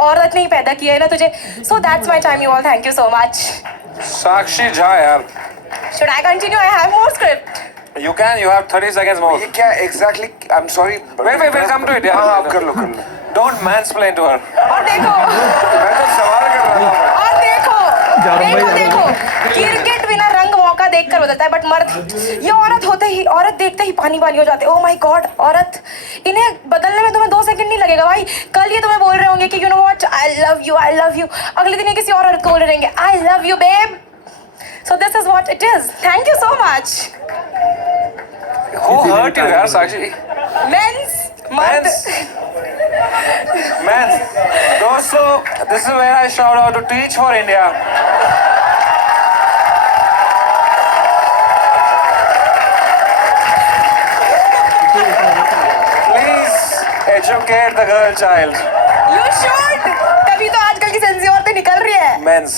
औरत ने ही पैदा किया है ना तुझे। So that's my time you all, thank you so much. Sakshi Jha यार, should I continue? I have more script. you can, you have 30 seconds more. ये क्या exactly? I am sorry. Wait, come to it यार। हाँ, आप कर लो, कर लो। Don't mansplain to her. और देखो, मैं तो सवाल कर रहा था। और देखो, क्रिकेट बिना रंग मौका देखकर बदलता है, बट मर्द, ये औरत होते ही, औरत देखते ही पानी पानी हो जाते। ओह माय गॉड, औरत, इन्हें बदलने में तुम्हें 2 सेकंड नहीं लगेगा भाई। कल ये तुम्हें बोल रहे होंगे कि you know what, I love you, I love you. अगले दिन ये किसी और औरत को बोल रहेंगे I love you babe. So this is what it is. Thank you so much. Who hurt you यार साक्षी? मेंस, मर्द। Man, दोस्तों, this is where I shout out to Teach for India. Please educate the girl child. You should. तभी तो आजकल की sensi औरतें निकल रही है। Men's.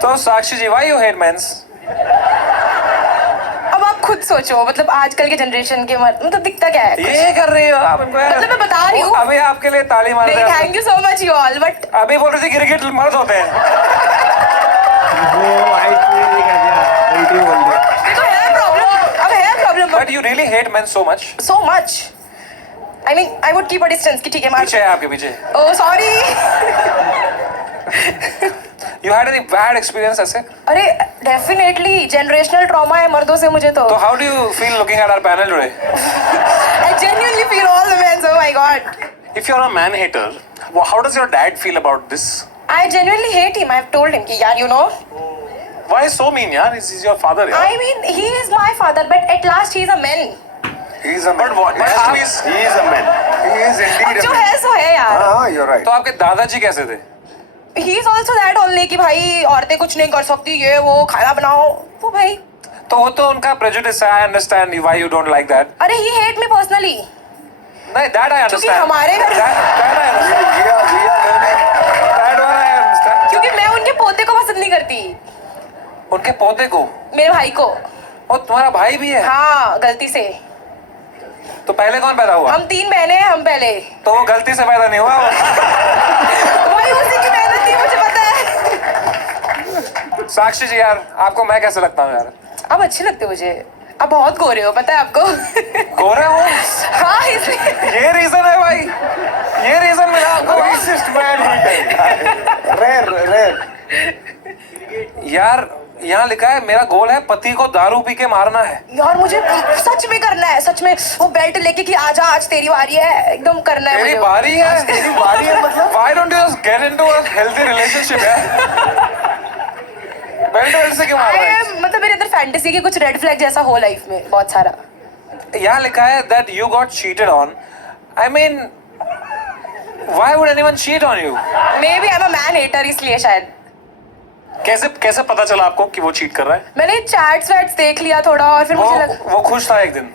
तो साक्षी जी, why you hate men's? अब आप खुद सोचो, मतलब आजकल के जनरेशन के मर्द, मतलब दिखता क्या है? ये कर रही हो आप इनको यार। मतलब मैं बता रही हूँ। अभी आपके लिए ताली मार रहे नहीं, हैं। Thank you so much you all, but अभी बोल रही थी क्रिकेट मर्द होते हैं। वो वाइट नहीं कर दिया, उल्टी बोल दिया। देखो है प्रॉब्लम, अब है problem. But you really hate men so much. So much. I mean, I would keep a distance कि ठीक है पीछे है आपके पीछे। Oh sorry. You had any bad experience ऐसे? अरे definitely generational trauma है मर्दों से मुझे तो। So how do you feel looking at our panel today? I genuinely feel all the men. Oh my god. If you're a man hater, how does your dad feel about this? I genuinely hate him. I've told him कि यार you know. Why so mean यार? He's your father यार. I mean he is my father, but at last he is a man. He is a But man. what? But Has to आप- be, he is a man. He is indeed अब a जो man. है सो है यार। हाँ, you're right. तो आपके दादाजी कैसे थे? He is also that only कि भाई औरतें कुछ नहीं कर सकती, ये वो खाना बनाओ, वो भाई। तो वो तो उनका prejudice है, I understand why you don't like that. अरे he hate me personally. नहीं, that I क्योंकि understand. हमारे घर That I understand. Jiya That one I understand. क्योंकि मैं उनके पोते को पसंद नहीं करती, उनके पोते को? मेरे भाई को। वो तुम्हारा भाई भी है? हाँ गलती से। तो पहले कौन पैदा हुआ? हम 3 बहनें हैं, हम पहले। तो वो गलती से पैदा नहीं हुआ वो। वही उसी की मेहनत थी, मुझे पता है। साक्षी जी यार, आपको मैं कैसे लगता हूँ यार? अब अच्छे लगते हो मुझे। अब बहुत गोरे हो, पता है आपको? गोरे हूँ? हाँ इसलिए। ये रीजन है भाई, ये रीजन मिला आपको? यार यहाँ लिखा है मेरा गोल है पति को दारू पी के मारना है। यार मुझे सच में करना है, सच में। वो बेल्ट लेके कि आजा आज तेरी बारी है, एकदम करना है तेरी मुझे। बारी है? तेरी बारी है मतलब? Why don't you just get into a healthy relationship यार? बेल्ट से क्यों मार रहा है? मतलब मेरे अंदर फैंटेसी की कुछ रेड फ्लैग जैसा हो लाइफ में बहुत सारा। यहाँ लिखा है that you got cheated on. I mean, why would anyone cheat on you? Maybe I am a man hater, इसलिए शायद। कैसे कैसे पता चला आपको कि वो चीट कर रहा है? मैंने चैट्स वैट्स देख लिया थोड़ा और फिर मुझे लगा वो खुश था एक दिन।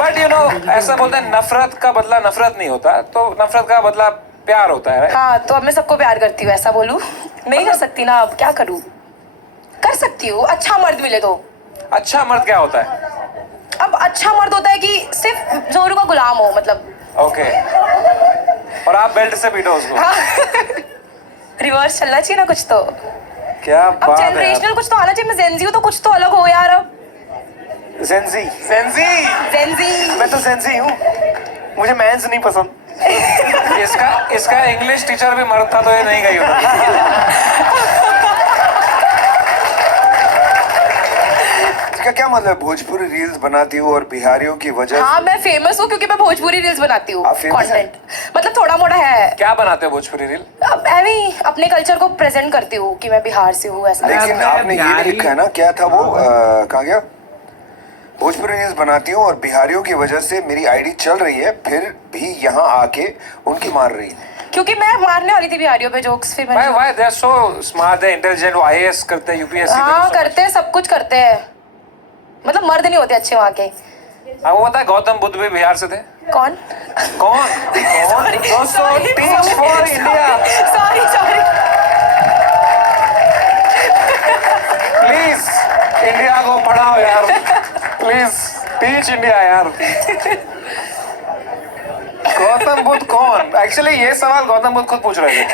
बट यू नो ऐसा बोलते हैं नफरत का बदला नफरत नहीं होता, तो नफरत का बदला प्यार होता है। हाँ, तो अब मैं सबको प्यार करती हूँ, ऐसा बोलूं? नहीं कर सकती ना, अब क्या करूँ? कर सकती हूँ, अच्छा मर्द मिले तो। अच्छा मर्द क्या होता है? अब अच्छा मर्द होता है कि सिर्फ जोरू का गुलाम हो, मतलब। ओके। और आप बेल्ट से पीटो उसको। हाँ। रिवर्स चलना चाहिए ना कुछ तो। क्या अब बात है जनरेशनल कुछ तो आना चाहिए। मैं जेंजी हूँ तो कुछ तो अलग हो यार अब। Gen Z sensi. जेंजी। मैं तो जेंजी हूँ, मुझे मैंस नहीं पसंद। इसका इंग्लिश टीचर भी मर्द था तो ये नहीं गई होगी। इसका क्या मतलब? भोजपुरी रील्स बनाती हूँ और बिहारियों की वजह हाँ, मैं फेमस हूँ क्योंकि मैं भोजपुरी रील्स बनाती हूँ। आप famous हैं? कंटेंट मतलब थोड़ा मोड़ा है। क्या बनाते हो भोजपुरी रील? अब मैं भी अपने कल्चर को प्रेजेंट करती हूँ कि मैं बिहार से हूँ, ऐसा। लेकिन मैं आपने ये भी बिहारी- लिखा है ना, क्या था वो, कहाँ गया? भोजपुरी रील्स बनाती हूँ और बिहारियों की वजह से मेरी आईडी चल रही है, फिर भी यहाँ आके उनकी मार रही है। क्योंकि मैं मारने वाली थी बिहारियों पे जोक्स, फिर मैंने Why they are so smart, they intelligent, वो IAS करते हैं, यूपीएससी हाँ करते हैं, सब कुछ करते हैं। मतलब मर्द नहीं होते अच्छे वहाँ के। हाँ, वो पता है गौतम बुद्ध भी बिहार से थे। कौन? कौन? दोस्तों, teach for India. Sorry. Please India को पढ़ाओ यार, प्लीज टीच इंडिया यार। गौतम बुद्ध कौन? एक्चुअली ये सवाल गौतम बुद्ध खुद पूछ रहे थे।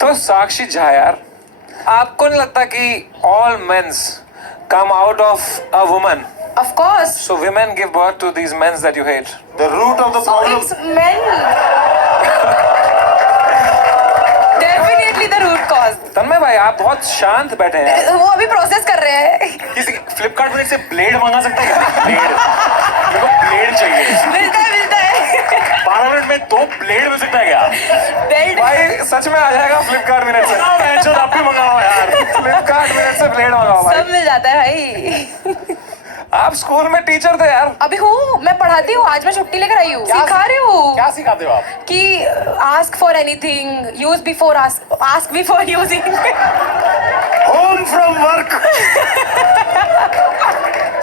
तो साक्षी झा यार, आपको नहीं लगता कि all men's come out of a woman? Of course. So women give birth to these men that you hate. The root of the So problem. it's men. Definitely the root cause. तन्मय भाई, आप बहुत शांत बैठे हैं। वो अभी process कर रहे हैं। किसी फ्लिपकार्ट में से ब्लेड मंगा सकते हैं क्या? ब्लेड, मेरे को ब्लेड चाहिए। मिलता है 12 मिनट में 2 ब्लेड मिल सकता है क्या? बेल्ट। भाई सच में आ जाएगा फ्लिपकार्ट मिनट से। बेंचो आप भी मंगाओ यार। फ्लिपकार्ट मिनट से ब्लेड मंगाओ भाई। सब मिल जाता है भाई। आप स्कूल में टीचर थे यार। अभी हूँ, मैं पढ़ाती हूँ, आज मैं छुट्टी लेकर आई हूँ। सिखा रही हूँ क्या सिखाते हो आप? कि ask for anything, use before ask before using. Home from work.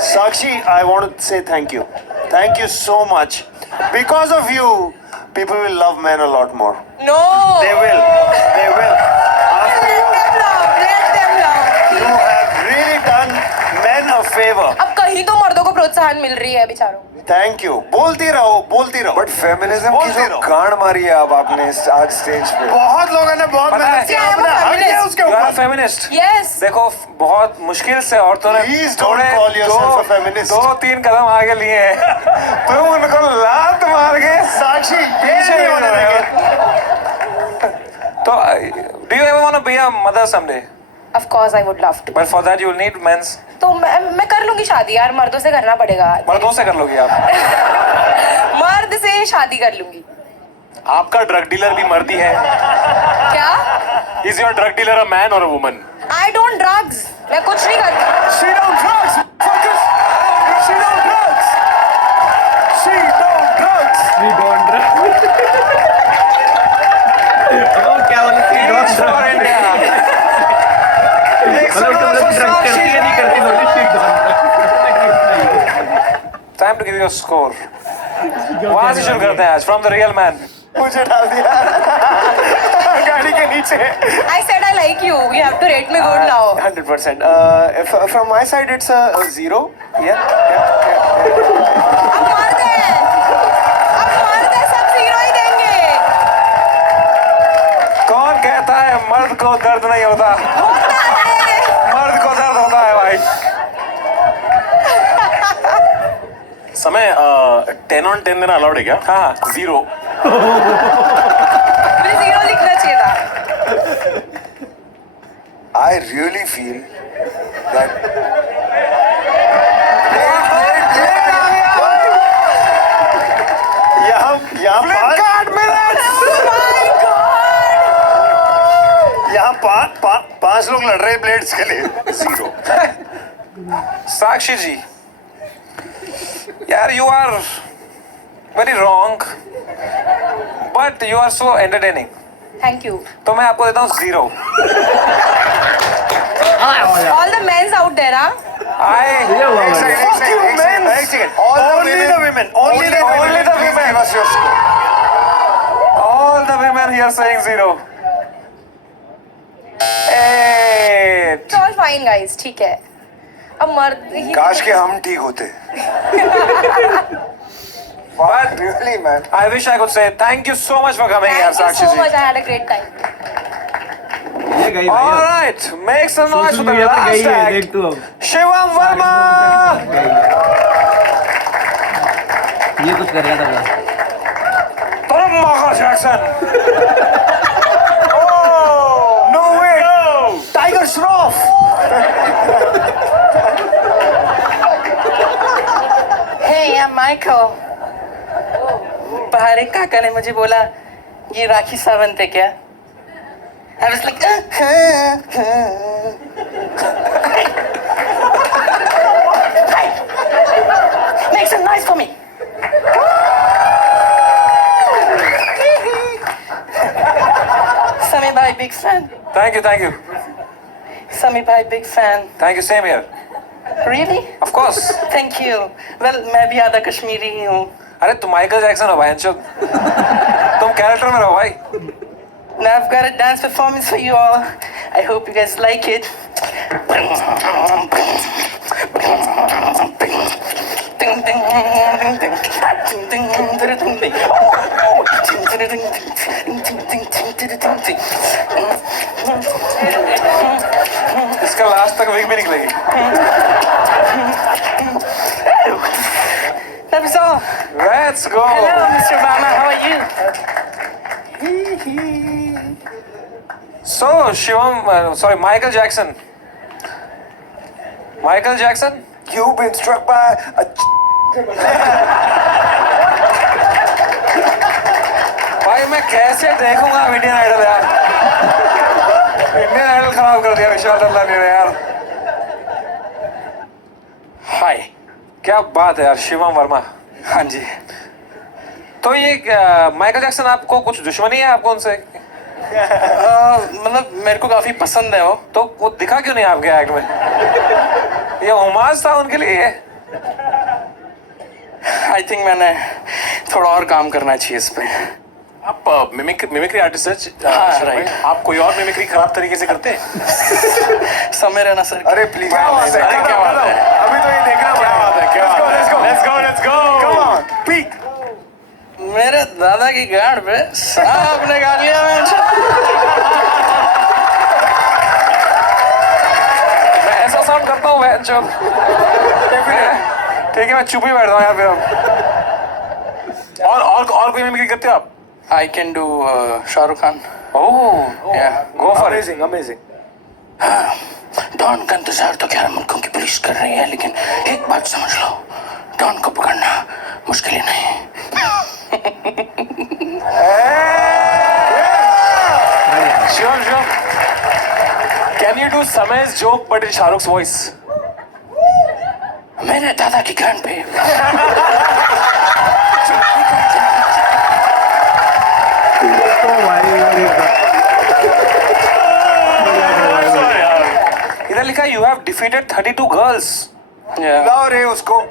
Sakshi, I want to say thank you. Thank you so much. Because of you, people will love men a lot more. No. They will. They will. After you, Let them love. you have really done men a favor. अब कहीं तो मर्दों को प्रोत्साहन मिल रही है बेचारों। Thank you. बोलती रहो, बोलती रहो. बट फेमिनिज्म की बोलते जो रहो। गांड मारी है अब आपने आज स्टेज पे, बहुत लोगों ने बहुत पता है मेहनत किया, क्या है वो आपने हक feminist? दिया उसके You are a ऊपर. feminist. Yes. देखो बहुत मुश्किल से औरतों ने Please don't call yourself a feminist. 2-3 कदम आगे लिए हैं। तुम उनको लात मार के साक्षी, पीछे नहीं होने देंगे. तो do you ever want to be a mother someday? Of course I would love to. But for that you will need men's. तो मैं कर लूंगी शादी यार, मर्दों से करना पड़ेगा। मर्दों से कर लोगी आप? मर्द से शादी कर लूंगी। आपका ड्रग डीलर भी मर्दी है। क्या? Is your drug dealer a man or a woman? I don't drugs. मैं कुछ नहीं करती। She don't drugs. Focus. She don't drugs. She don't drugs. We don't run. वो क्या बोले? We don't Teach for run. India. मतलब तुम लोग ड्रग करती है नहीं करती बोली shit don't Time to give you a score. वहाँ से शुरू करते हैं आज, from the real man. मुझे डाल दिया गाड़ी के नीचे. I said I like you. You have to rate me good now. 100%. From my side, it's a 0. Yeah. अब मर्द है। अब मर्द है, सब जीरो ही देंगे। कौन कहता है मर्द को दर्द नहीं होता? होता है। मर्द को दर्द होता है भाई। समय 10 on 10 देना अलाउड है क्या? हाँ 0. मुझे जीरो लिखना चाहिए था। I really feel that यहाँ पांच लोग लड़ रहे हैं ब्लेड्स के लिए. 0. साक्षी जी, यार you are very wrong, but you are so entertaining. Thank you. तो मैं आपको देता हूँ 0. All the men's out there, huh? Only the women. Only the women. Give us your score. All the women here saying 0. 8. It's all fine, guys. ठीक है. अब मर्द ही. काश के हम ठीक होते. But Really, man. I wish I could say thank you so much for coming here, Thank you Sakshi so ji. much. I had a great time. ये गई All भाई right, make some noise social for the media पर गई last है act. देख तू अब Shivam Verma. ये कुछ कर रहा था Tom Michael Jackson. No way. Tiger Shroff. Hey, I'm Michael. बाहर एक काका ने मुझे बोला ये राखी सावंत है क्या? I was like, make some noise for me. Sami bhai, big fan. Thank you, thank you. Sami bhai, big fan. Thank you, same here. Really? Of course. Thank you. Well, मैं भी आधा कश्मीरी ही हूँ. अरे तुम माइकल जैक्सन हो भाई अंशुल. तुम character में रहो भाई. Now I've got a dance performance for you all. I hope you guys like it. इसका लास्ट तक विग भी निकलेगी. That was all. Let's go. Hello, Mr. Obama. How are you? So Shivam, sorry, Michael Jackson. Michael Jackson. You've been struck by a. भाई मैं कैसे देखूंगा Indian idol यार. Indian idol खराब कर दिया विशाल दल्ला ने यार. हाय, क्या बात है यार शिवम वर्मा. हाँ जी. तो ये माइकल जैक्सन आपको कुछ दुश्मनी है आपको उनसे? मतलब मेरे को काफी पसंद है वो. तो वो दिखा क्यों नहीं आपके एक्ट में? ये होमाज था उनके लिए. आई थिंक मैंने थोड़ा और काम करना चाहिए इस पे. आप मिमिक्री आर्टिस्ट है. हाँ, right. आप कोई और मिमिक्री खराब तरीके से करते हैं? समय रहना सर. अरे प्लीज. क्या बात है? अभी तो ये देखना क्या बात है? क्या बात है? Let's go. Come on. Peak. मेरे दादा की गाड़ पे सांप ने काट लिया. मैं ऐसा साउंड करता हूँ मैं जो. ठीक है मैं चुप ही बैठ जाऊँ यार फिर. और कोई मिमिक्री करते हो आप? I can do Shahrukh Khan. Oh, go for it. Amazing. Don का इंतजार तो 11 मुल्कों की पुलिस कर रही है, लेकिन एक बात समझ लो, डॉन को पकड़ना मुश्किल ही नहीं. Sure. Can you do Samay's joke but in Shahrukh's voice? मेरे दादा की गांड पे इधर लिखा है you have defeated 32 girls. लाओ रे उसको.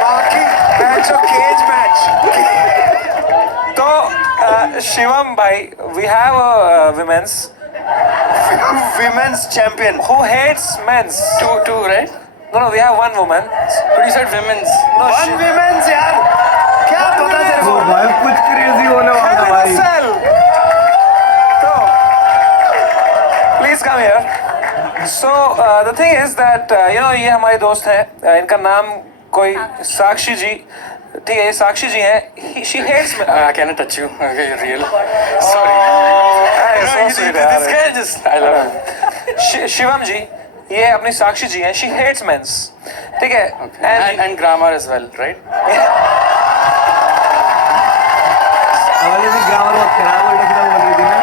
बाकी मैच केज मैच. तो शिवम भाई, we have a women's champion. who hates men's. two, right? No, we have one woman. But you said women's. No, One women's यार. क्या पता तेरे को? भाई कुछ क्रेजी होने वाला भाई. So, please come here. So the thing is that you know ये हमारे दोस्त हैं. इनका नाम कोई साक्षी जी. ठीक है, ये साक्षी जी हैं. She hates men. Can I touch you? Okay, real. Sorry. This guy just. I love him. Shivam जी, ये अपनी साक्षी जी हैं. She hates men's. ठीक है. And grammar as well, right? हमारे भी ग्रामर बहुत खराब और लिखना बोल रही थी ना.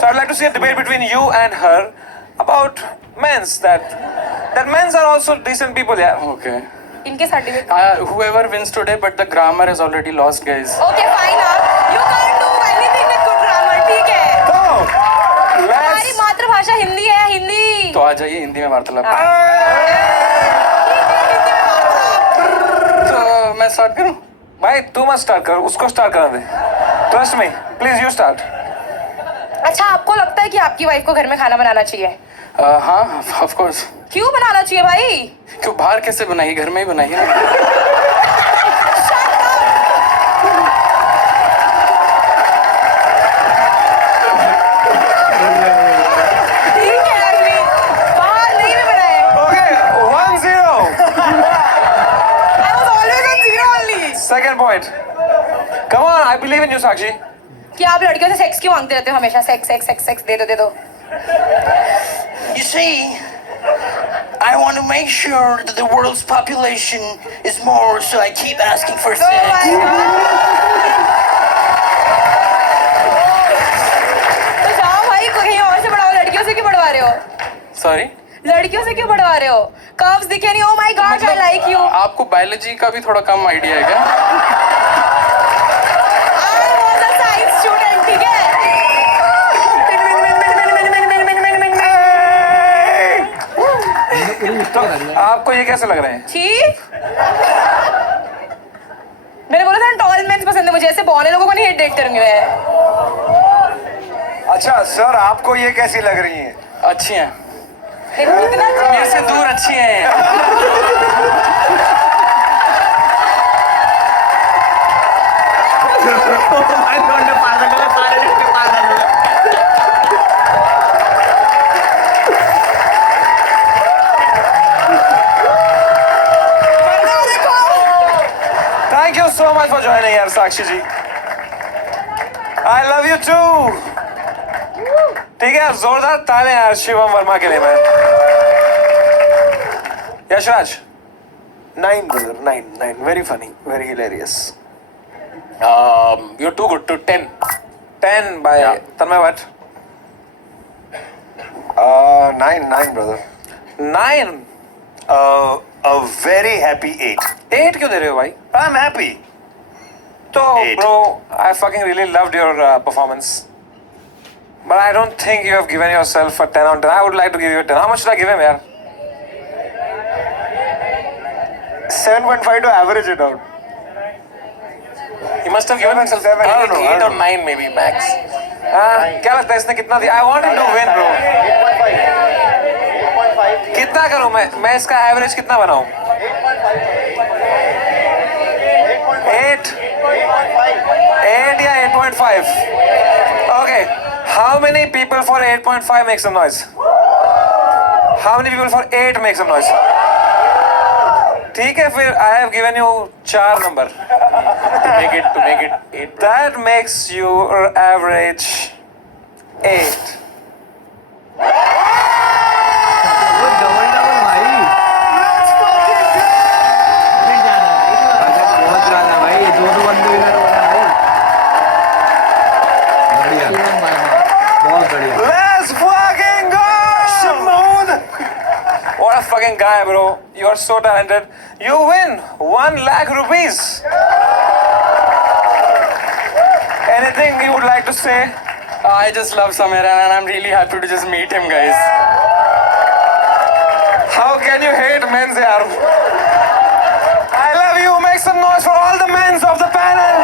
So I'd like to see a debate between you and her. अब about men's that men's are also decent people, yeah. Okay. इनके certificate Whoever wins today, but the grammar has already lost, guys. Okay fine you can't do anything with good grammar ठीक है So, हमारी let's. मातृभाषा हिंदी है हिंदी तो आ जाइए हिंदी में वार्तालाप। तो मैं स्टार्ट करूं? भाई तू मत स्टार्ट कर, उसको स्टार्ट करा दे। Trust me, please you start. अच्छा आपको लगता है कि आपकी वाइफ को घर में खाना बनाना चाहिए हाँ, ऑफ कोर्स। क्यों बनाना चाहिए भाई क्यों बाहर कैसे बनाइए, घर में ही बनाइए ना। ठीक है अगली बाहर नहीं भी बनाए Okay, 1-0. I was always on zero only Second point. Come on, I believe in you, Sakshi. कि आप लड़कियों से सेक्स क्यों मांगते रहते हो हमेशा सेक्स सेक्स सेक्स सेक्स दे दो You see, I want to make sure that the world's population is more, so I keep asking for Oh my sex. तो जाओ भाई कहीं और से बढ़ाओ लड़कियों से क्यों बढ़वा रहे हो सॉरी, लड़कियों से क्यों बढ़वा रहे हो कर्व्स दिखे नहीं oh my God I like you आपको बायोलॉजी का भी थोड़ा कम आइडिया है क्या? I was a science student ठीक है तो आपको ये कैसे लग रहे हैं? छी मैंने बोला था टॉल मेंस पसंद है मुझे ऐसे बौने लोगों को नहीं डेट करूंगी मैं अच्छा सर आपको ये कैसी लग रही है? अच्छी हैं, इतना मेरे से दूर अच्छी हैं। भाई लौंडे पागल हो गए, सारे लड़के पागल हो गए। Thank you so much for joining यार साक्षी जी। I love you too. ठीक है जोरदार ताले यार शिवम वर्मा के लिए मैं। Yashraj 9 brother, 9 very funny, very hilarious. You're too good to 10. 10 by Tanmay Bhatt 9 brother. 9 A very happy 8. 8 क्यों दे रहे हो भाई? I'm happy. तो 8. bro I fucking really loved your performance but I don't think you have given yourself a 10 on 10. I would like to give you a 10. How much should I give him यार? 7.5 to average it out. He must have given himself 7, I don't know, 8 or 9 maybe max. क्या लगता है इसने कितना दिया? I want him to win bro. 8.5. कितना करूं मैं इसका एवरेज कितना बनाऊं? 8 8 या 8.5? Okay. How many people for 8.5 make some noise? How many people for 8 make some noise? ठीक है फिर I have given you 4 number. To make it 8. That makes your average 8. वो डबल डबल भाई नहीं जा रहा है, बहुत ज्यादा भाई, दो बंदे इधर हो रहा है भाई। बढ़िया, बहुत बढ़िया। Let's fucking go! Shimon! What a fucking guy, bro. You are so talented. You win 1 lakh rupees. Anything you would like to say? I just love Samir and I'm really happy to just meet him, guys. How can you hate men's yaar? I love you. Make some noise for all the men's of the panel.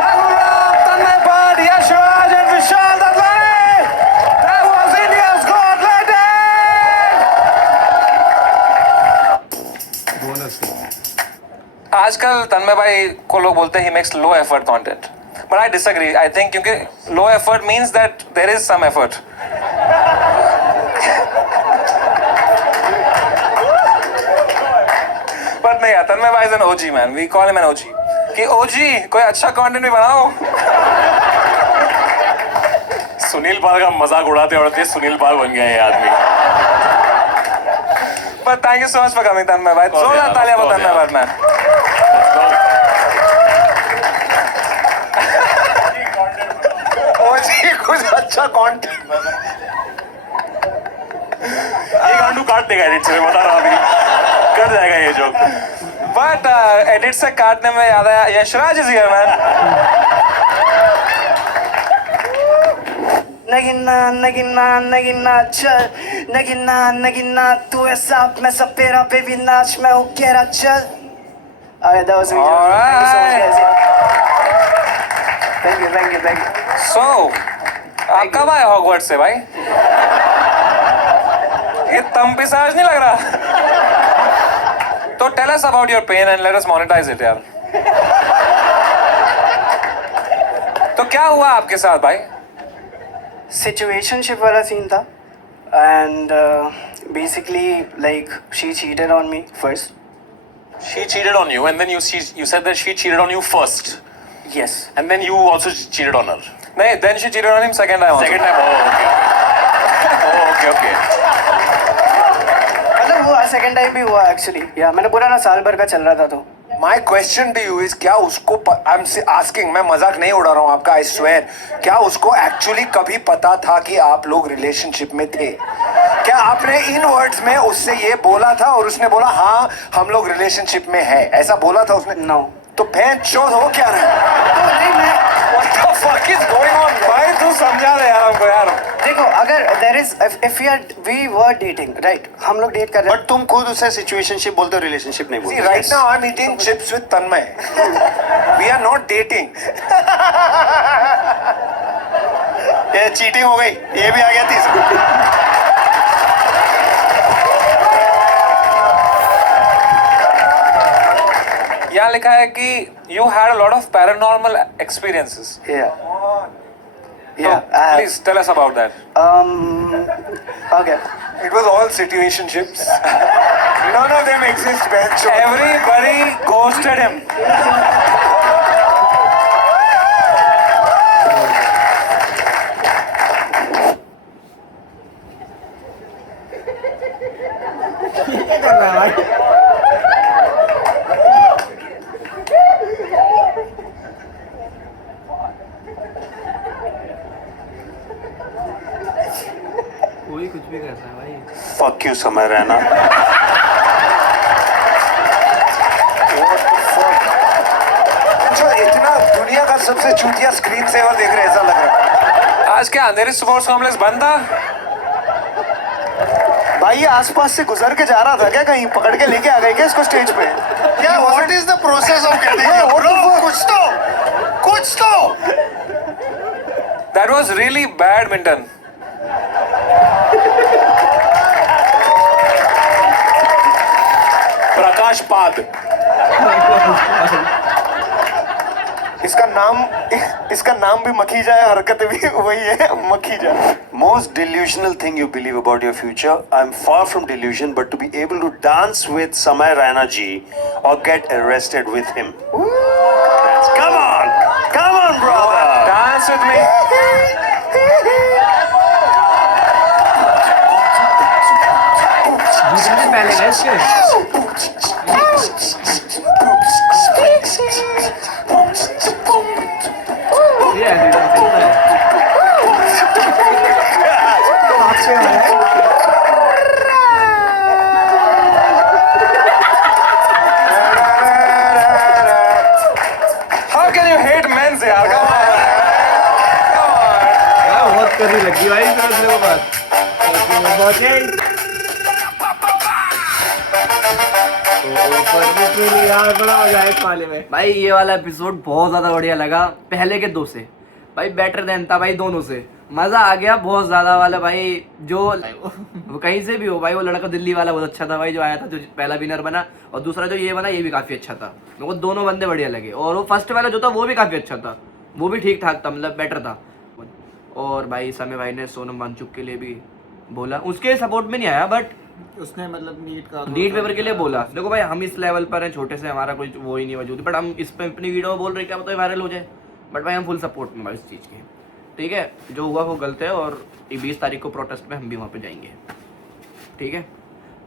Raghuram, Tanmay Bhatt, Yashraj and Vishal Dadlani. That was India's Got Talent. Bonus आजकल तन्मय भाई को लोग बोलते हैं he makes low effort content. But I disagree. I think क्योंकि low effort means that there is some effort. But नहीं यार तन्मय भाई is an OG man. We call him an OG. कि OG कोई अच्छा content भी बनाओ. सुनील पाल का मजाक उड़ाते उड़ाते सुनील पाल बन गया ये आदमी। But thank you so much for coming तन्मय भाई. course, जोरदार yeah, तालियां of for course, Tanmay yeah. भाई man. OG कुछ अच्छा content. पांडु काट देगा एडिट से, बता रहा अभी कट जाएगा ये जोक। बट एडिट से काटने में याद आया, यशराज इज हियर मैन। नगिना नगिना नगिना चल, नगिना नगिना तू है सांप मैं सपेरा, बेबी नाच मैं हूँ केरा चल। Alright, that was me. Thank you so much, guys. Thank you. So, आप कब आए हॉगवर्ट्स से भाई? ये तंपिसाज नहीं लग रहा? तो tell us about your pain and let us monetize it यार। तो क्या हुआ आपके साथ भाई? Situationship वाला सीन था, and basically like she cheated on me first. She cheated on you and then you said that she cheated on you first Yes. and then you also cheated on her. नहीं, then she cheated on him second time also. Second time, oh okay. मतलब हुआ, second time भी हुआ actually. या मैंने पूरा ना साल भर का चल रहा था तो। My question to you is, क्या उसको आई एम आस्किंग, मैं मजाक नहीं उड़ा रहा हूँ आपका, आई स्वेयर, क्या उसको एक्चुअली कभी पता था कि आप लोग रिलेशनशिप में थे? क्या आपने इन वर्ड्स में उससे ये बोला था और उसने बोला हाँ हम लोग रिलेशनशिप में है, ऐसा बोला था उसने? नो। तो भैंस चोद हो क्या रहा है? What the fuck is going on? भाई तू समझा दे यार हमको यार। देखो, अगर there is if we were dating right, हम लोग डेट कर रहे हैं, बट तुम खुद उसे सिचुएशनशिप बोलते हो, रिलेशनशिप नहीं See, बोलते। right now I'm eating chips with Tanmay. We are not dating. ये चीटिंग हो गई, ये भी आ गया तीसरा। यहाँ लिखा है कि you had a lot of paranormal experiences. yeah. Please tell us about that. Okay. It was all situationships. None of them exist, man. Everybody ghosted him. क्या कर रहा है भाई? कोई कुछ भी करता है भाई। फक यू समय रहना। जो इतना दुनिया का सबसे चूतिया स्क्रीन सेवर देख रहे हैं, ऐसा लग रहा है। आज क्या अंधेरी स्पोर्ट्स कॉम्प्लेक्स बंद था? भाई ये आसपास से गुजर के जा रहा था क्या, कहीं पकड़ के लेके आ गए क्या इसको स्टेज पे? क्या what is the process of getting कुछ तो That was really badminton. प्रकाश पाद। इसका नाम भी मखीजा है, हरकत भी वही है, Makhija. Most delusional thing you believe about your future. I'm far from delusion, but to be able to dance with Samay Raina ji or get arrested with him. Come on, brother. Dance with me. जितने पहले गए इसके ये edit चलता है। आपसे है How can you hate men यार? Come on. यार बहुत करनी लगी भाई समझने को बात। यार बड़ा हो जाए पाले में। भाई ये वाला एपिसोड बहुत ज्यादा बढ़िया लगा पहले के दो से, भाई बेटर देन था भाई, दोनों से मजा आ गया बहुत ज्यादा वाला भाई। जो वो कहीं से भी हो भाई, वो लड़का दिल्ली वाला बहुत अच्छा था भाई जो आया था, जो पहला विनर बना, और दूसरा जो ये बना ये भी काफी अच्छा था। मेरे को दोनों बंदे बढ़िया लगे, और वो फर्स्ट वाला जो था वो भी काफी अच्छा था, वो भी ठीक ठाक था, मतलब बेटर था। और भाई समय भाई ने सोनम वांगचुक के लिए भी बोला, उसके सपोर्ट में नहीं आया बट उसने मतलब नीट पेपर के लिए बोला। देखो भाई हम इस लेवल पर हैं, छोटे से, हमारा कोई वो ही नहीं वजूद, बट हम इस पे अपनी वीडियो में बोल रहे क्या पता वायरल हो जाए, बट भाई हम फुल सपोर्ट में भाई इस चीज़ के। ठीक है, जो हुआ वो गलत है, और 20 तारीख को प्रोटेस्ट में हम भी वहाँ पे जाएंगे। ठीक है,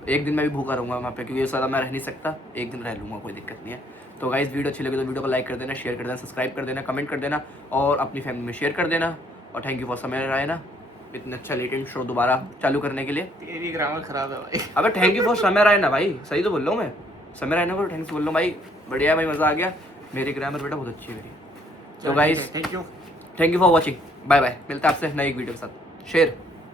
एक दिन मैं भी भूखा रहूँगा वहाँ पे, क्योंकि ये सारा मैं रह नहीं सकता, एक दिन रह लूँगा, कोई दिक्कत नहीं है। तो गाइस वीडियो अच्छी लगी तो वीडियो को लाइक कर देना, शेयर कर देना, सब्सक्राइब कर देना, कमेंट कर देना, और अपनी फैमिली में शेयर कर देना। और थैंक यू फॉर समय राय ना, इतना अच्छा लेट इंट्रो दोबारा चालू करने के लिए। तेरी ग्रामर खराब है भाई। अबे थैंक यू फॉर समय रायना भाई, सही तो बोल रहा हूँ मैं, समय रायना को थैंक्स बोल रहा हूँ भाई, बढ़िया भाई, मज़ा आ गया। मेरी ग्रामर बेटा बहुत अच्छी है मेरी। तो guys thank you. Thank you for watching, bye bye, मिलता है आपसे नई एक वीडियो के साथ। शेयर।